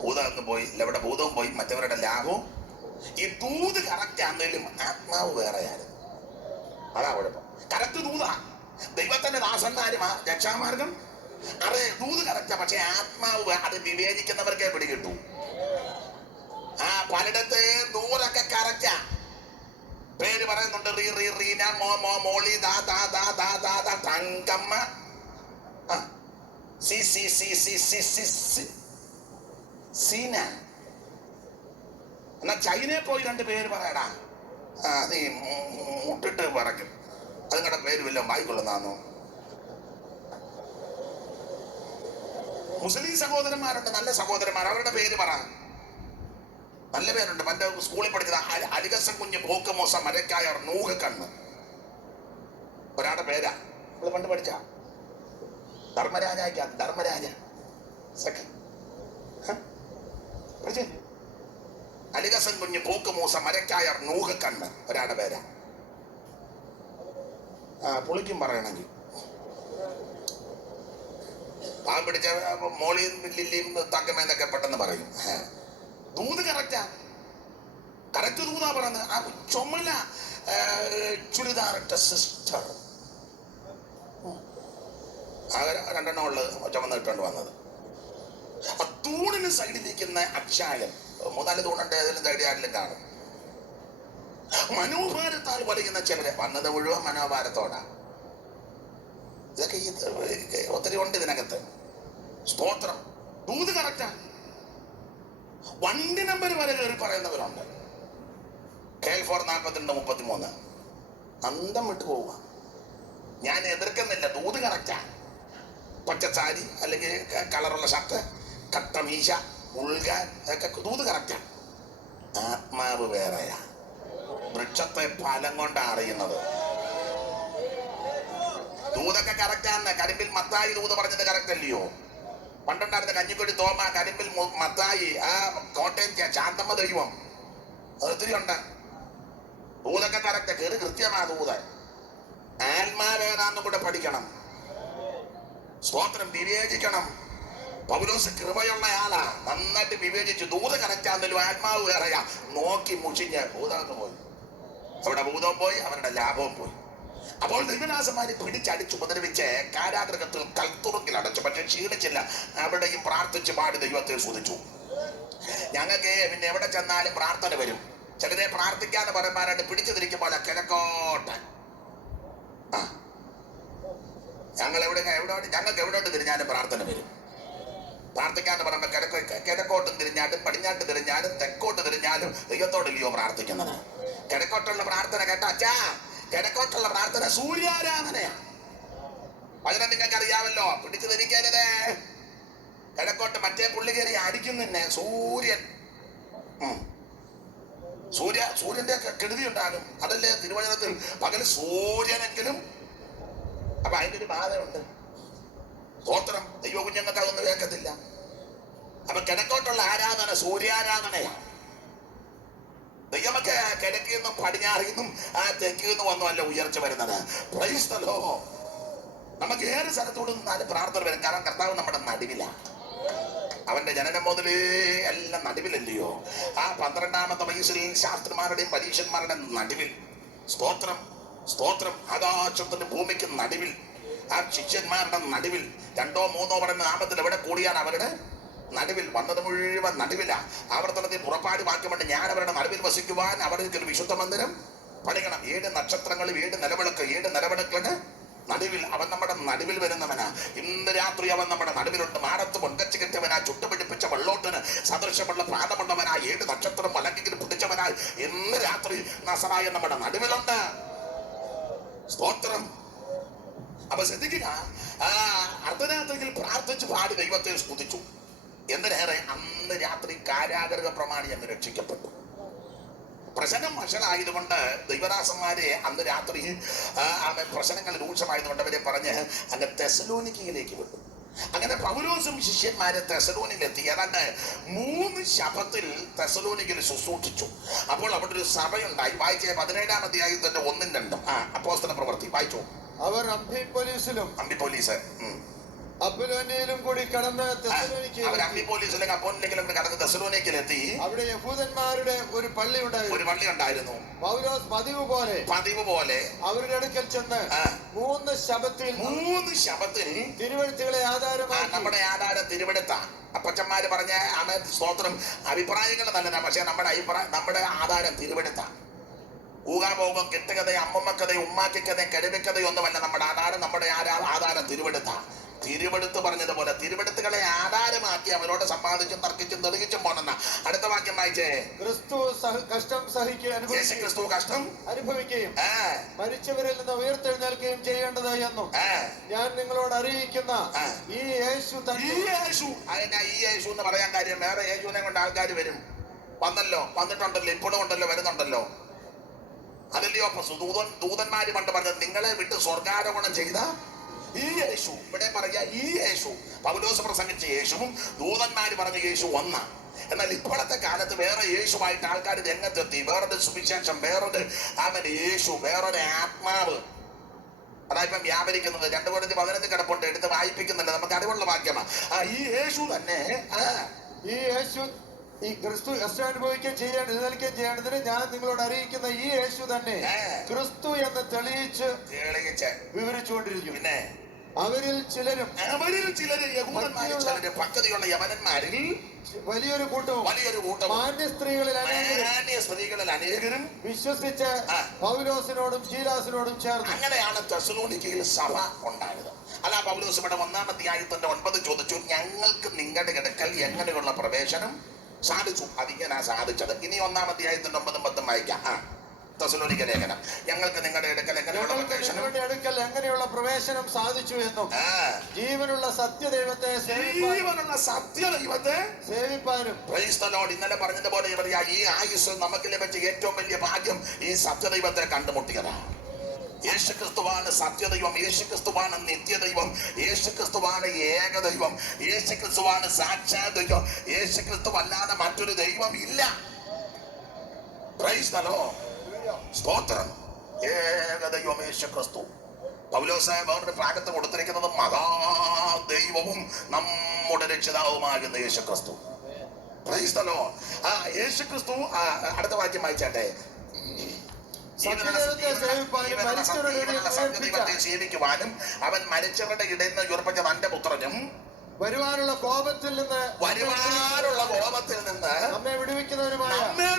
ഭൂതം അങ്ങ് പോയി, എവിടെ ഭൂതവും പോയി, മറ്റവരുടെ ലാഭവും. ഈ ദൂത് കറക്റ്റ് ആണെങ്കിലും ആത്മാവ് വേറെയായിരുന്നു. അതാ കുഴപ്പം. കറക്റ്റ് ദൂതാ. ദൈവത്തിന്റെ ദാസന്മാരും രക്ഷാമാർഗം അതെ ദൂത് കറക്റ്റാ. പക്ഷെ ആത്മാവ് അത് വിവേചിക്കുന്നവർക്കേ പിടികിട്ടു. പലയിടത്ത് ദൂരൊക്കെ കറക്റ്റാ. പേര് പറയുന്നുണ്ട്. റീന മോളി തങ്കമ്മ സീന. എന്നാ ചൈനയിൽ പോയി 2 പേര് പറയടാ. നീ മുട്ടിട്ട് പറയ്ക്കും. അതുങ്ങളുടെ പേര് വല്ലതും വായിക്കൊള്ളുന്നാന്നോ? മുസ്ലിം സഹോദരന്മാരുണ്ട്, നല്ല സഹോദരന്മാർ. അവരുടെ പേര് പറ. നല്ല പേരുണ്ട്. പണ്ട് സ്കൂളിൽ പഠിച്ചത് അലിഗസൻ കുഞ്ഞ് പോക്കുമോസ മരക്കായർ നൂഹക്കണ്ണ്. ഒരാളുടെ പേരാ നമ്മൾ പണ്ട് പഠിച്ച ധർമ്മരാജ പഠിച്ചേ. അലിഗസൻ കുഞ്ഞ് പോക്കുമൂസ മരക്കായർ നൂഹക്കണ്ണ് ഒരാളുടെ പേരാ. പുളിക്കും പറയണമെങ്കിൽ പാവം പിടിച്ച മോളിയും ലില്ലിയും തക്കമെന്നൊക്കെ പെട്ടെന്ന് പറയും. ദൂത് കറക്റ്റാ. കറക്റ്റ് ദൂതാ പറയുന്നത്. ആ ചുമല ചുരിദാറിട്ട സിസ്റ്റർ 2 ഉള്ളത് ചുമന്നിട്ടുണ്ട് വന്നത്. ആ തൂണിന് സൈഡിലിരിക്കുന്ന അക്ഷായം 3-4 തൂണുണ്ട്. ഏതെങ്കിലും സൈഡിൽ ആരിലും കാണും. മനോഭാരത്താൽ വലിയുന്ന ചിലര് വന്നത് മുഴുവൻ മനോഭാരത്തോടാ. ഇതൊക്കെ ഒത്തിരി ഉണ്ട് ഇതിനകത്ത്. സ്തോത്രം. ദൂത് കറക്റ്റാ. വണ്ടി നമ്പർ വരെ കയറി പറയുന്നവരുണ്ട്. KL4 4233 അന്തം വിട്ടു പോവുക. ഞാൻ എതിർക്കുന്നില്ല. ദൂത് കറക്റ്റാ. പച്ചസാരി അല്ലെങ്കിൽ കളറുള്ള ഷർട്ട്, കട്ടമീശ, ഉൾകാൻ, അതൊക്കെ ദൂത് കറക്റ്റാ. ആത്മാവ് വേറെയാ. വൃക്ഷത്തെ ഫലം കൊണ്ടാണ് അറിയുന്നത്. ദൂതൊക്കെ കറക്റ്റാണ്. കരിമ്പിൽ മത്തായി ദൂത് പറഞ്ഞത് കറക്റ്റ് അല്ലയോ? പണ്ടുണ്ടായിരുന്ന കഞ്ഞിക്കൊടി തോമ, കരിമ്പിൽ മത്തായി, കോട്ടയം ശാന്തമ്മ ദൈവം, ഒത്തിരി ഉണ്ട്. ദൂതൊക്കെ കറക്റ്റ്. കയറി കൃത്യമാ ദൂത്. ആത്മാവേതാന്നും കൂടെ പഠിക്കണം. സ്തോത്രം. വിവേചിക്കണം. പൗലോസ് കൃപയുള്ള ആളാ. നന്നായിട്ട് വിവേചിച്ചു. ദൂത് കറക്റ്റാന്നല്ലോ ആത്മാവ് വേറെയാ. നോക്കി മുഷിഞ്ഞ് ഭൂതം പോയി. അവിടെ ഭൂതവും പോയി, അവരുടെ ലാഭവും പോയി. അപ്പോൾ ദൈവദാസന്മാരെ പിടിച്ചടിച്ച് ഉപദ്രവിച്ച് കാരാഗൃഹത്തിൽ കൽത്തുറുങ്കിൽ അടച്ചു. പക്ഷെ ക്ഷീണിച്ചില്ല. അവിടെയും പ്രാർത്ഥിച്ച് പാടി ദൈവത്തെ സ്തുതിച്ചു. ഞങ്ങൾക്ക് പിന്നെ എവിടെ ചെന്നാലും പ്രാർത്ഥന വരും. ചിലരെ പ്രാർത്ഥിക്കാന്ന് പറയുമ്പോഴായിട്ട് പിടിച്ചു തിരിക്കുമ്പോൾ കിഴക്കോട്ട്. ഞങ്ങൾക്ക് എവിടോട്ട് തിരിഞ്ഞാലും പ്രാർത്ഥന വരും. പ്രാർത്ഥിക്കാന്ന് പറയുമ്പോൾ കിഴക്കോട്ടും തിരിഞ്ഞാലും പടിഞ്ഞാട്ട് തിരിഞ്ഞാലും തെക്കോട്ട് തിരിഞ്ഞാലും ദൈവത്തോടില്ലയോ പ്രാർത്ഥിക്കുന്നത്? കിഴക്കോട്ടുള്ള പ്രാർത്ഥന കേട്ടോ അച്ഛാ, കിഴക്കോട്ടുള്ള പ്രാർത്ഥന സൂര്യാരാധനയാ. അതിനെ നിങ്ങൾക്ക് അറിയാമല്ലോ. പിടിച്ചു തിരിക്കരുതേ. കിഴക്കോട്ട് മറ്റേ പുള്ളി കയറി അടിക്കുന്നെ സൂര്യൻ. സൂര്യന്റെ കെടുതി ഉണ്ടാകും. അതല്ലേ തിരുവചനത്തിൽ പകൽ സൂര്യനെങ്കിലും. അപ്പൊ അതിന്റെ ഒരു ബാധയുണ്ട്. സ്തോത്രം. ദൈവ കുഞ്ഞുങ്ങൾക്ക് അതൊന്നും കേൾക്കത്തില്ല. അപ്പൊ കിഴക്കോട്ടുള്ള ആരാധന സൂര്യാരാധനയാണ്. ദൈവമൊക്കെ കിഴക്കിൽ നിന്നും പടിഞ്ഞാറിൽ നിന്നും തെക്കിൽ നിന്നും ഒന്നുമല്ല ഉയർച്ച വരുന്നത്. Price the Lord. നമുക്ക് ഏത് സ്ഥലത്തോട് നിന്നാലും പ്രാർത്ഥന വരും. കാരണം കർത്താവ് നമ്മുടെ നടുവിലാണ്. അവന്റെ ജനനം മുതലേ എല്ലാം നടുവിലല്ലയോ? ആ 12ാമത്തെ വയസ്സിൽ ശാസ്ത്രിമാരുടെയും പരീക്ഷന്മാരുടെയും നടുവിൽ. സ്തോത്രം, സ്തോത്രം. ആകാശത്തിന്റെ ഭൂമിക്ക് നടുവിൽ, ആ ശിഷ്യന്മാരുടെ നടുവിൽ 2 3 പറയുന്ന നാമത്തിൽ എവിടെ കൂടിയാണ് അവരുടെ നടുവിൽ. വന്നത് മുഴുവൻ നടുവില. ആവർത്തനത്തിൽ പുറപ്പാട് വാക്യമുണ്ട്, ഞാൻ അവരുടെ നടുവിൽ വസിക്കുവാൻ അവർക്ക് ഒരു വിശുദ്ധ മന്ദിരം പണിയണം. 7 നക്ഷത്രങ്ങളിൽ 7 നിലവിളക്ക്, 7 നിലവിളക്കിന് നടുവിൽ. അവൻ നമ്മുടെ നടുവിൽ വരുന്നവനാ. ഇന്ന് രാത്രി അവൻ നമ്മുടെ നടുവിലുണ്ട്. മാടത്ത് പൊൻകച്ച് കെട്ടിയവനാ, ചുട്ടുപിടിപ്പിച്ച വെള്ളോട്ടിന് സദൃശമുള്ള പ്രാണമുള്ളവനാ, 7 നക്ഷത്രം വലങ്കിൽ പിടിച്ചവനായി ഇന്ന് രാത്രി നസറായ നമ്മുടെ നടുവിലുണ്ട്. സ്തോത്രം. അപ്പൊ ശ്രദ്ധിക്കുക, അർദ്ധരാത്രിയിൽ പ്രാർത്ഥിച്ച് പാടി ദൈവത്തെ സ്തുതിച്ചു. എന്തിനേറെ അന്ന് രാത്രി കാരാഗൃഹ പ്രമാണി അങ്ങ് രക്ഷിക്കപ്പെട്ടു. പ്രശ്നം വഷളായതുകൊണ്ട് ദൈവദാസന്മാരെ അന്ന് രാത്രി പ്രശ്നങ്ങൾ രൂക്ഷമായതുകൊണ്ട് അവരെ പറഞ്ഞ് അങ്ങ് തെസലോനിക്കയിലേക്ക് വിട്ടു. അങ്ങനെ പൗലോസും ശിഷ്യന്മാരെ തെസലോനിലെത്തി. ഏതാണ്ട് 3 ശബത്തിൽ തെസലോനിക്കയിൽ ശുശ്രൂഷിച്ചു. അപ്പോൾ അവിടെ ഒരു സഭയുണ്ടായി. വായിച്ച 17ാം അധ്യായത്തിന്റെ 1 2 അപ്പോസ്തല പ്രവൃത്തി വായിച്ചു. അവർ അംഫിപോലിസിലും അപ്പൊലോനിയയിലും കൂടി കടന്ന് തെസലോനിക്കയിലെത്തി. അവിടെ യഹൂദന്മാരുടെ ഒരു പള്ളി ഉണ്ടായിരുന്നു. പൗലോസ് പതിവ് പോലെ അവരുടെ അടുക്കൽ ചെന്ന് 3 ശബത്തിൽ തിരുവെഴുത്തുകളെ ആധാരമാക്കി. നമ്മുടെ ആധാരം തിരുവെടുത്ത അപ്പച്ചന്മാര് പറഞ്ഞ സ്തോത്രം. അഭിപ്രായങ്ങൾ നല്ലതാണ്. പക്ഷെ നമ്മുടെ ആധാരം തിരുവെടുത്ത. ഊഹാഭോഗം, കെട്ടുകഥ, അമ്മമ്മക്കഥ, ഉമ്മാക്കിക്കഥ, കരുവിക്കഥയൊന്നുമല്ല നമ്മുടെ ആധാരം. നമ്മുടെ ആധാരം തിരുവെടുത്ത. തിരുവെടുത്ത് പറഞ്ഞതുപോലെ തിരുവെടുത്തുകളെ ആധാരമാക്കി അവരോട് സമ്പാദിച്ചും തർക്കിച്ചും തെളിയിച്ചും പോണെന്ന അടുത്ത വാക്യം വായിച്ചേ. ക്രിസ്തു കഷ്ടം ക്രിസ്തു കഷ്ടം അനുഭവിക്കുകയും മരിച്ചവരിൽ നിന്ന് ഉയർത്തെഴുന്നേൽക്കുകയും ചെയ്യേണ്ടത് എന്നും ഞാൻ നിങ്ങളോട് അറിയിക്കുന്ന ഈ യേശു അതിന്റെ ഈ യേശു എന്ന് പറയാൻ കാര്യം, വേറെ യേശുവിനെ കൊണ്ട് ആൾക്കാർ വരും. വന്നിട്ടുണ്ടല്ലോ, ഇപ്പോഴും ഉണ്ടല്ലോ, വരുന്നുണ്ടല്ലോ. അതല്ലയോ ദൂതന്മാര് പണ്ട് പറഞ്ഞത്, നിങ്ങളെ വിട്ട് സ്വർഗാരോഹണം ചെയ്ത ഈ യേശു. ഇവിടെ പറയാ ഈ യേശു. പൗലോസ് പ്രസംഗിച്ച യേശുവും ദൂതന്മാര് പറഞ്ഞ യേശു ഒന്നാ. എന്നാൽ ഇപ്പോഴത്തെ കാലത്ത് വേറെ യേശുവായിട്ട് ആൾക്കാർ രംഗത്തെത്തി. വേറൊരു സുവിശേഷം, വേറൊരു യേശു, വേറൊരു ആത്മാവ്. അതായിപ്പം വ്യാപരിക്കുന്നത്. 2 കൊരിന്ത്യർ 11 കിടപ്പുണ്ട്, എടുത്ത് വായിപ്പിക്കുന്നുണ്ട്. നമുക്ക് അറിവുള്ള വാക്യമാണ്. ഈ യേശു തന്നെ, ഈ യേശു ഈ ക്രിസ്തു കഷ്ടം അനുഭവിക്കുകയും ചെയ്യേണ്ടതിന് ഞാൻ നിങ്ങളോട് അറിയിക്കുന്ന ഈ യേശു തന്നെ ക്രിസ്തു എന്ന് തെളിയിച്ച് വിവരിച്ചുകൊണ്ടിരിക്കും. പിന്നെ അവരിൽ ചിലരും പക്വതയുള്ള യവനന്മാരിൽ വലിയൊരു കൂട്ടവും മാന്യ സ്ത്രീകളിൽ അനേകരും വിശ്വസിച്ച് പൗലോസിനോടും ശീലാസിനോടും ചേർന്നു. അങ്ങനെയാണ് തെസലോനിക്കയിൽ സഭ ഉണ്ടായത്. അല്ല, പൗലോസ് ഇവിടെ 1-ാം അധ്യായത്തിന്റെ 9 ചോദിച്ചു, ഞങ്ങൾക്ക് നിങ്ങളുടെ കിടക്കൽ എങ്ങനെയുള്ള പ്രവേശനം സാധിച്ചു? അതിങ്ങനാ സാധിച്ചത്. ഇനി 1-ാം അധ്യായത്തിന്റെ 9-ഉം 10-ഉം വായിക്കാം. തെസലോനിക്ക ലേഖനം. ഞങ്ങൾക്ക് നിങ്ങളുടെ അടുക്കൽ എങ്ങനെയുള്ള പ്രവേശനം സാധിച്ചു എന്നും ജീവനുള്ള സത്യദൈവത്തെ സേവിപ്പാനും. ഇന്നലെ പറഞ്ഞതുപോലെ ഈ ആയുസ് നമുക്ക് ലഭിച്ച ഏറ്റവും വലിയ ഭാഗ്യം ഈ സത്യദൈവത്തെ കണ്ടുമുട്ടിയതാണ്. യേശുക്രിസ്തുവാണ് സത്യദൈവം, യേശുക്രിസ്തുവാണ് നിത്യദൈവം, യേശുക്രിസ്തുവാണ് ഏകദൈവം, യേശുക്രിസ്തുവാണ് സാക്ഷാത് ദൈവം. യേശുക്രിസ്തു അല്ലാതെ മറ്റൊരു ദൈവം ഇല്ല. Price the Lord. സ്തോത്രം. ഏകദൈവം യേശുക്രിസ്തു. പൗലോസ് വേറൊരു ഭാഗത്ത് കൊടുത്തിരിക്കുന്നത് മഹാദൈവവും നമ്മുടെ രക്ഷിതാവുമാകുന്ന യേശുക്രിസ്തു. Price the Lord. യേശുക്രിസ്തു. അടുത്ത വാക്യം വായിച്ചാട്ടെ. സത്യദൈവത്തെ സേവിപ്പാനും മരിച്ചവരുടെ ഇടയിൽ നിന്ന് സത്യദൈവത്തെ സേവിക്കുവാനും അവൻ മരിച്ചവരുടെ ഇടയിൽ നിന്ന് ഉയർപ്പിച്ച തന്റെ പുത്രനും വരുവാനുള്ള കോപത്തിൽ നിന്ന് നമ്മെ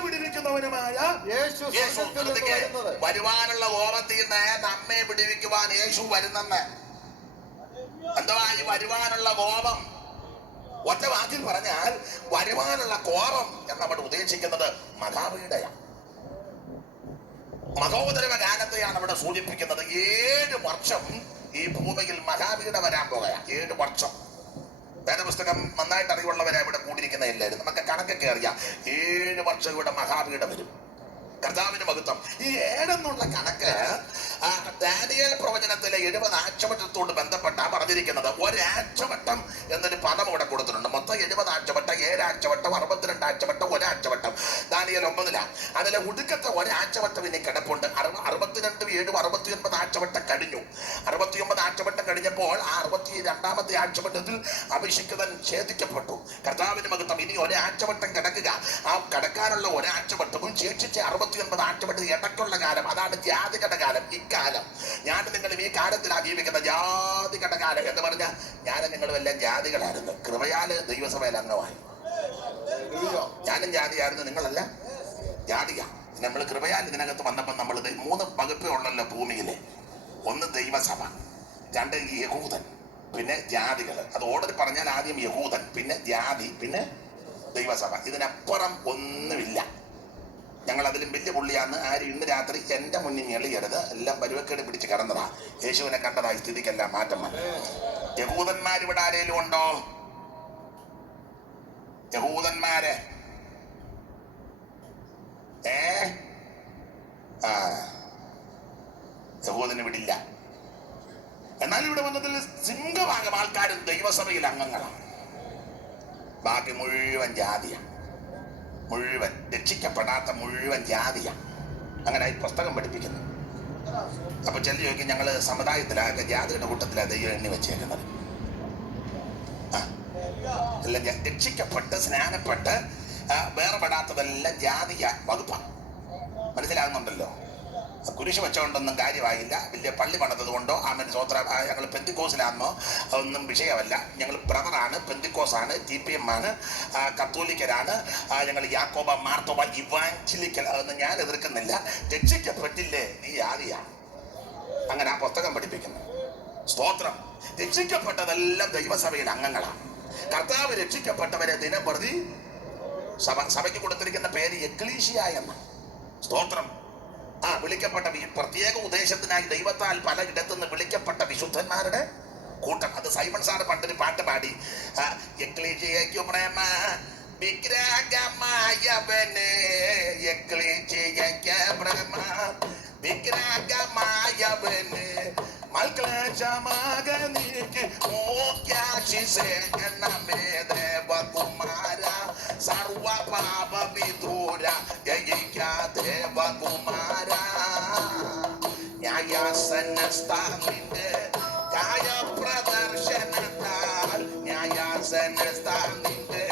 വിടുവിക്കുന്നവനുമായ യേശു സ്വർഗ്ഗത്തിൽ നിന്ന് വരുന്നത്. വരുവാനുള്ള കോപത്തിൽ നിന്ന് നമ്മെ വിടുവിക്കുവാൻ യേശു വരുന്നെന്ന്. എന്തുവാ ഈ വരുവാനുള്ള കോപം? ഒറ്റ വാക്കിൽ പറഞ്ഞാൽ വരുവാനുള്ള കോപം എന്നവിടെ ഉദ്ദേശിക്കുന്നത് മഹാപീഡയാണ്. മഹോദരവ കാലത്തെയാണ് അവിടെ സൂചിപ്പിക്കുന്നത്. 7 വർഷം ഈ ഭൂമിയിൽ മഹാപീഡ വരാൻ പോകുകയാണ്. 7 വർഷം. വേദപുസ്തകം നന്നായിട്ട് അറിവുള്ളവരെ ഇവിടെ കൂടിയിരിക്കുന്ന എല്ലാവരും നമുക്ക് കണക്കൊക്കെ അറിയാം. 7 വർഷം ഇവിടെ മഹാപീഡ വരും. കർത്താവിന് മഹത്വം. ഈ 7 എന്നുള്ള കണക്ക് ദാനിയേൽ പ്രവചനത്തിലെ 70 ആഴ്ചവട്ടത്തോട് ബന്ധപ്പെട്ടാ പറഞ്ഞിരിക്കുന്നത്. ഒരാഴ്ചവട്ടം എന്നൊരു പദം ഇവിടെ കൊടുത്തിട്ടുണ്ട്. മൊത്തം 70 ആഴ്ചവട്ടം, 7 ആഴ്ചവട്ടം, 62 ആഴ്ചവട്ടം, ഒരാഴ്ചവട്ടം. ദാനിയേൽ 9 അതിലെ ഒടുക്കത്തെ ഒരാഴ്ചവട്ടം ഇനി കിടപ്പുണ്ട്. 62, 7, 69 ആഴ്ചവട്ടം കഴിഞ്ഞു. 69 ആഴ്ചവട്ടം കഴിഞ്ഞപ്പോൾ ആ 62ാമത്തെ ആഴ്ചവട്ടത്തിൽ അഭിഷിക്തൻ ഛേദിക്കപ്പെട്ടു. കർത്താവിന് മഹത്വം. ഇനി ഒരാഴ്ചവട്ടം കിടക്കുക. ആ കിടക്കാനുള്ള ഒരാഴ്ചവട്ടവും ശേഷിച്ച 69 ആഴ്ചവട്ടം ഇടയ്ക്കുള്ള കാലം, അതാണ് ജാതികളുടെ കാലം. ഇക്കാലം ഞാൻ നിങ്ങളും ഈ കാലത്തിലാണ് ജീവിക്കുന്ന. ജാതികളുടെ കാലം എന്ന് പറഞ്ഞാൽ ഞാനും നിങ്ങളും എല്ലാം ജാതികളായിരുന്നു. കൃപയാല് ദൈവസഭയിൽ അംഗമായി. ഞാനും ജാതിയായിരുന്നു, നിങ്ങളല്ല ജാതിക. നമ്മൾ കൃപയാൽ ഇതിനകത്ത് വന്നപ്പോൾ നമ്മൾ 3 വകുപ്പേ ഉള്ളല്ലോ ഭൂമിയിലെ. 1 ദൈവസഭ, 2 യഹൂദൻ, പിന്നെ ജാതികൾ. അത് ഓർഡർ പറഞ്ഞാൽ ആദ്യം യഹൂദൻ, പിന്നെ ജാതി, പിന്നെ ദൈവസഭ. ഇതിനപ്പുറം ഒന്നുമില്ല. ഞങ്ങൾ അതിലും വലിയ പുള്ളിയാന്ന് ആരും ഇന്ന് രാത്രി എന്റെ മുന്നിൽ ഞെളിയരുത്. എല്ലാം പരുവക്കേട് പിടിച്ച് കിടന്നതാ. യേശുവിനെ കണ്ടതായി സ്ഥിതിക്കെല്ലാം മാറ്റം വന്നു. യഹൂദന്മാരിവിടെ ആരേലും ഉണ്ടോ? യഹൂദന്മാര് യഹൂദന് വിടില്ല. എന്നാൽ ഇവിടെ വന്നതിൽ സിംഹഭാഗം ആൾക്കാരും ദൈവസഭയിൽ അംഗങ്ങളാണ്. ബാക്കി മുഴുവൻ ജാതിയാണ്. മുഴുവൻ രക്ഷിക്കപ്പെടാത്ത മുഴുവൻ ജാതിയാണ്. അങ്ങനെ ഈ പുസ്തകം പഠിപ്പിക്കുന്നു. അപ്പൊ ചെല്ലി ചോദിക്കും, ഞങ്ങള് സമുദായത്തിലാകെ ജാതിയുടെ കൂട്ടത്തിലാണ് ദൈവം എണ്ണി വെച്ചേക്കുന്നത്. എല്ലാം രക്ഷിക്കപ്പെട്ട് സ്നാനപ്പെട്ട് വേർപെടാത്തതെല്ലാം ജാതിയ വകുപ്പാണ്. മനസ്സിലാകുന്നുണ്ടല്ലോ? കുരിശ് വെച്ചോണ്ടൊന്നും കാര്യമായില്ല. വലിയ പള്ളി പണിതത് കൊണ്ടോ സ്വോത്ര ഞങ്ങൾ പെന്തിക്കോസിലാണെന്നോ അതൊന്നും വിഷയമല്ല. ഞങ്ങൾ ബ്രദറാണ്, പെന്തിക്കോസാണ്, TPM ആണ്, കത്തോലിക്കരാണ്, ഞങ്ങൾ യാക്കോബ, മാർത്തോബ, ഇവാഞ്ചലിക്കൽ. അതൊന്നും ഞാൻ എതിർക്കുന്നില്ല. രക്ഷിക്കപ്പെട്ടില്ലേ നീ ആദിയാണ്. അങ്ങനെ ആ പുസ്തകം പഠിപ്പിക്കുന്നു. സ്തോത്രം. രക്ഷിക്കപ്പെട്ടതെല്ലാം ദൈവസഭയിൽ അംഗങ്ങളാണ്. കർത്താവ് രക്ഷിക്കപ്പെട്ടവരെ ദിനപ്രതി സഭയ്ക്ക് കൊടുത്തിരിക്കുന്ന പേര് എക്ലീശിയ എന്ന. സ്തോത്രം. വിളിക്കപ്പെട്ട പ്രത്യേക ഉദ്ദേശത്തിനായി ദൈവത്താൽ പലയിടത്തുനിന്ന് വിളിക്കപ്പെട്ട വിശുദ്ധന്മാരുടെ കൂട്ടം. അത് സൈമൺ സാറ് പണ്ടൊരു പാട്ട് പാടി. എക്ലീശിയയ്ക്കു പ്രേമ വിഗ്രഹമായവനെ, എക്ലീശിയയ്ക്ക് പ്രേമ വിഗ്രഹമായവനെ, മൽക്ലേശമാകനീക്ക് മോക്യാശിസേനമേ ദേവകുമാര, സർവപാപ വിദൂര ജയിക്ക ദേവകുമാര. ന്യായാസന സ്ഥാനിന്റെ കായ പ്രദർശനത്താൽ, ന്യായാസന സ്ഥാനിന്റെ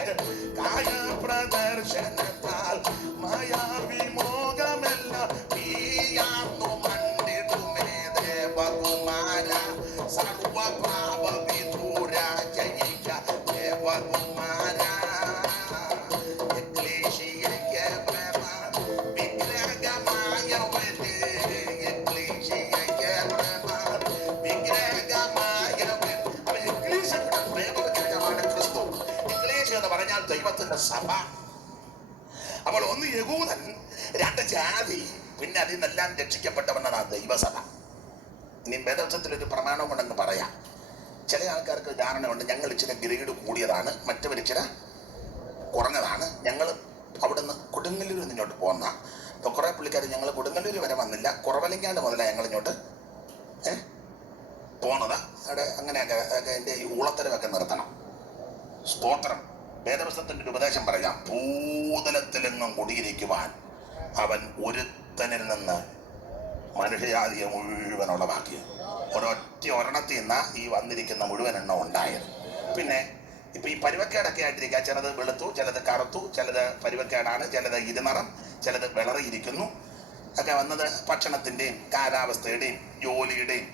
കായ പ്രദർശനത്താൽ മായാവിമോഹമെല്ലാം നീയാന്നു മണ്ടിടുമേ ദേവകുമാര, സർവപാപ വിദൂര ജയിക്ക ദേവകുമാര. എക്ലേശിയയ്ക്ക് പ്രേമ വിഗ്രഹമായവനെ, എക്ലേശിയയ്ക്ക് പ്രേമ വിഗ്രഹമായവൻ. അവൻ എക്ലേശയുടെ പ്രേമ വിഗ്രഹമാണ് ക്രിസ്തു. എക്ലേശ എന്ന് പറഞ്ഞാൽ ദൈവത്തിന്റെ സഭ. അപ്പോൾ 1 യഹൂദൻ, 2 ജാതി, പിന്നെ അതിൽ നിന്നെല്ലാം രക്ഷിക്കപ്പെട്ടവനാണ് ദൈവസഭ. ഇനി വേദവചനത്തിലൊരു പ്രമാണം കൊണ്ടെന്ന് പറയാം. ചില ആൾക്കാർക്ക് ധാരണയുണ്ട്, ഞങ്ങൾ ഇച്ചിരി ഗ്രേഡ് കൂടിയതാണ്, മറ്റവർ ഇച്ചിരി കുറഞ്ഞതാണ്. ഞങ്ങൾ അവിടുന്ന് കൊടുങ്ങല്ലൂരിൽ നിന്ന് ഇങ്ങോട്ട് പോകുന്ന. അപ്പോൾ കുറേ പുള്ളിക്കാർ ഞങ്ങൾ കൊടുങ്ങല്ലൂർ വരെ വന്നില്ല, കുറവലിങ്ങാണ്ട് മുതലാണ് ഞങ്ങൾ ഇങ്ങോട്ട് പോണത്. അവിടെ അങ്ങനെയൊക്കെ എൻ്റെ ഈ ഊളത്തരവൊക്കെ നിർത്തണം. സ്തോത്രം. വേദപുസ്തകത്തിൻ്റെ ഒരു ഉപദേശം പറയാം. ഭൂതലത്തിലെങ്ങും കുടിയിരിക്കുവാൻ അവൻ ഒരുത്തനിൽ നിന്ന് മനുഷ്യജാതിയെ മുഴുവൻ ഉളവാക്കി. ഒരെണ്ണത്തിൽ നിന്നാ ഈ വന്നിരിക്കുന്ന മുഴുവൻ എണ്ണം ഉണ്ടായത്. പിന്നെ ഇപ്പൊ ഈ പരുവക്കേടൊക്കെ ആയിട്ടിരിക്കുക. ചിലത് വെളുത്തു, ചിലത് കറുത്തു, ചിലത് പരുവക്കേടാണ്, ചിലത് ഇരുനിറം, ചിലത് വിളറിയിരിക്കുന്നു. ഒക്കെ വന്നത് ഭക്ഷണത്തിന്റെയും കാലാവസ്ഥയുടെയും ജോലിയുടെയും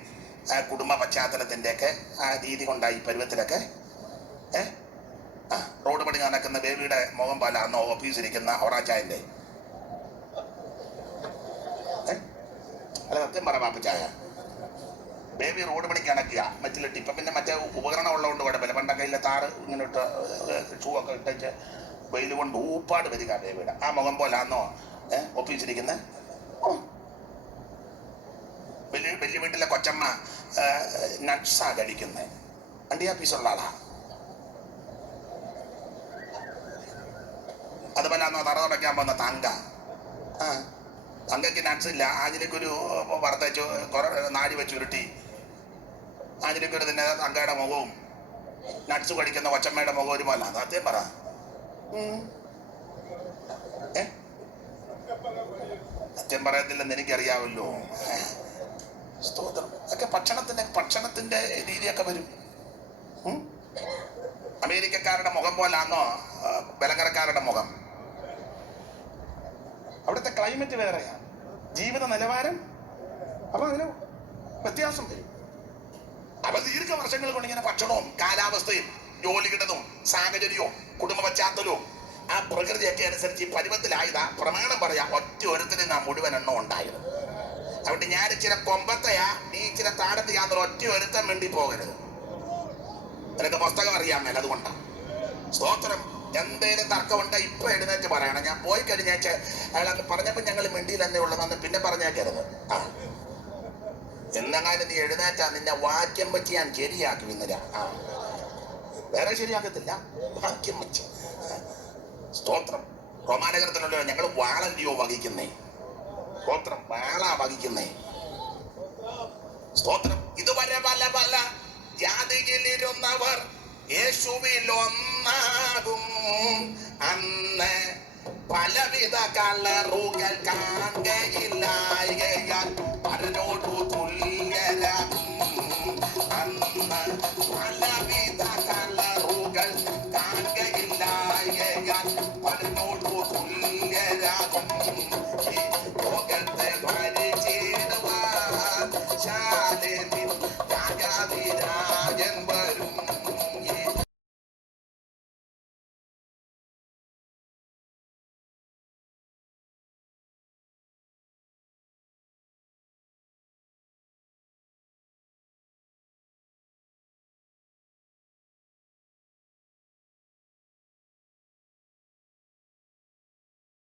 കുടുംബ പശ്ചാത്തലത്തിന്റെ ഒക്കെ ആ രീതി കൊണ്ടായി പരുവത്തിലൊക്കെ റോഡ് പണി നടക്കുന്ന ബേബിയുടെ മുഖം പോലെ അന്ന് ഓഫീസിരിക്കുന്ന ഒറാച്ചായന്റെ അല്ല സത്യം പറ പാപ്പച്ചായ, ബേബി റോഡ് പണിക്ക് അണക്കുക മറ്റിലിട്ട്. ഇപ്പൊ പിന്നെ മറ്റേ ഉപകരണം ഉള്ളതുകൊണ്ട് കുഴപ്പമില്ല. പണ്ടൊക്കെ ഇല്ല താറ് ഇങ്ങനെ ഇട്ട് ഷൂ ഒക്കെ ഇട്ടേച്ച് വെയിൽ കൊണ്ട് ഊപ്പാട് വരിക ബേബിയുടെ ആ മുഖം പോലെ അന്നോ ഒപ്പിച്ചിരിക്കുന്ന വലിയ വീട്ടിലെ കൊച്ചമ്മ നട്സാ കഴിക്കുന്നത്. വണ്ടി ആഫീസുള്ള ആളാ. അതുപോലെ അന്നോ തറ തുടയ്ക്കാൻ പോകുന്ന തങ്ക, തങ്കയ്ക്ക് നട്സ് ഇല്ല. ആഞ്ഞിലേക്കൊരു വറുത്തച്ചു കുറെ നാടി വെച്ചുരുട്ടി ആഞ്ഞിലേക്കൊരു തന്നെ തങ്കയുടെ മുഖവും നട്സ് കഴിക്കുന്ന കൊച്ചമ്മയുടെ മുഖം ഒരുപോലെ. സത്യം പറ. സത്യം പറയത്തില്ലെന്ന് എനിക്കറിയാമല്ലോ. സ്തോത്രം. ഒക്കെ ഭക്ഷണത്തിന്റെ രീതിയൊക്കെ വരും. അമേരിക്കക്കാരുടെ മുഖം പോലാന്നോ ബലങ്കരക്കാരുടെ മുഖം? അവിടുത്തെ ക്ലൈമറ്റ് വേറെയാ, ജീവിത നിലവാരം, അപ്പൊ അതിന് വ്യത്യാസം വരും. അപ്പൊ ദീർഘവർഷങ്ങൾ കൊണ്ട് ഇങ്ങനെ ഭക്ഷണവും കാലാവസ്ഥയും ജോലികിടതും സാഹചര്യവും കുടുംബ പശ്ചാത്തലവും ആ പ്രകൃതിയൊക്കെ അനുസരിച്ച് ഈ പരുവത്തിലായതാ. പ്രമാണം പറയാ, ഒറ്റ ഒരുത്തിന് നാം മുഴുവൻ എണ്ണം ഉണ്ടായിരുന്നു. അതുകൊണ്ട് ഞാൻ ഇച്ചിരി കൊമ്പത്തെയാ, നീ ഇച്ചിരി താടത്തെയാന്ന് ഒറ്റ ഒരുത്തം വേണ്ടി പോകരുത്. നിനക്ക് പുസ്തകം അറിയാൻ മേല, അതുകൊണ്ടാണ്. സ്തോത്രം. എന്തേലും തർക്കമുണ്ട് ഇപ്പൊ എഴുന്നേറ്റ് പറയണം. ഞാൻ പോയി കഴിഞ്ഞാച്ച് അയാൾ പറഞ്ഞപ്പോ ഞങ്ങൾ മിണ്ടിയിൽ എന്നേ ഉള്ളതെന്ന് പിന്നെ പറഞ്ഞേക്കരുത്. എന്നെങ്ങാനും നീ എഴുന്നേറ്റാ നിന്നെ വാക്യം വെച്ച് ഞാൻ ശരിയാക്കി ഇന്നലെ. വേറെ ശരിയാക്കത്തില്ല, വാക്യം വെച്ച്. സ്തോത്രം. റോമാനഗരത്തിലുള്ള ഞങ്ങൾ വാളല്ലയോ വഹിക്കുന്നേ. സ്തോത്രം. വാളാ വഹിക്കുന്നേ. സ്തോത്രം. ഇതുവരെ പല പല ജാതിയിലിരുന്നവർ യേശുവിൽ ഒന്നാകും. അന്ന് പലവിധ കളറുകൾ കാണുകയില്ലായകയാൽ പരനോടു തുല്യരാകും. അന്ന് പലവിധ കളറുകൾ കാണുകയില്ലായകയാൽ പരനോടു തുല്യരാകും.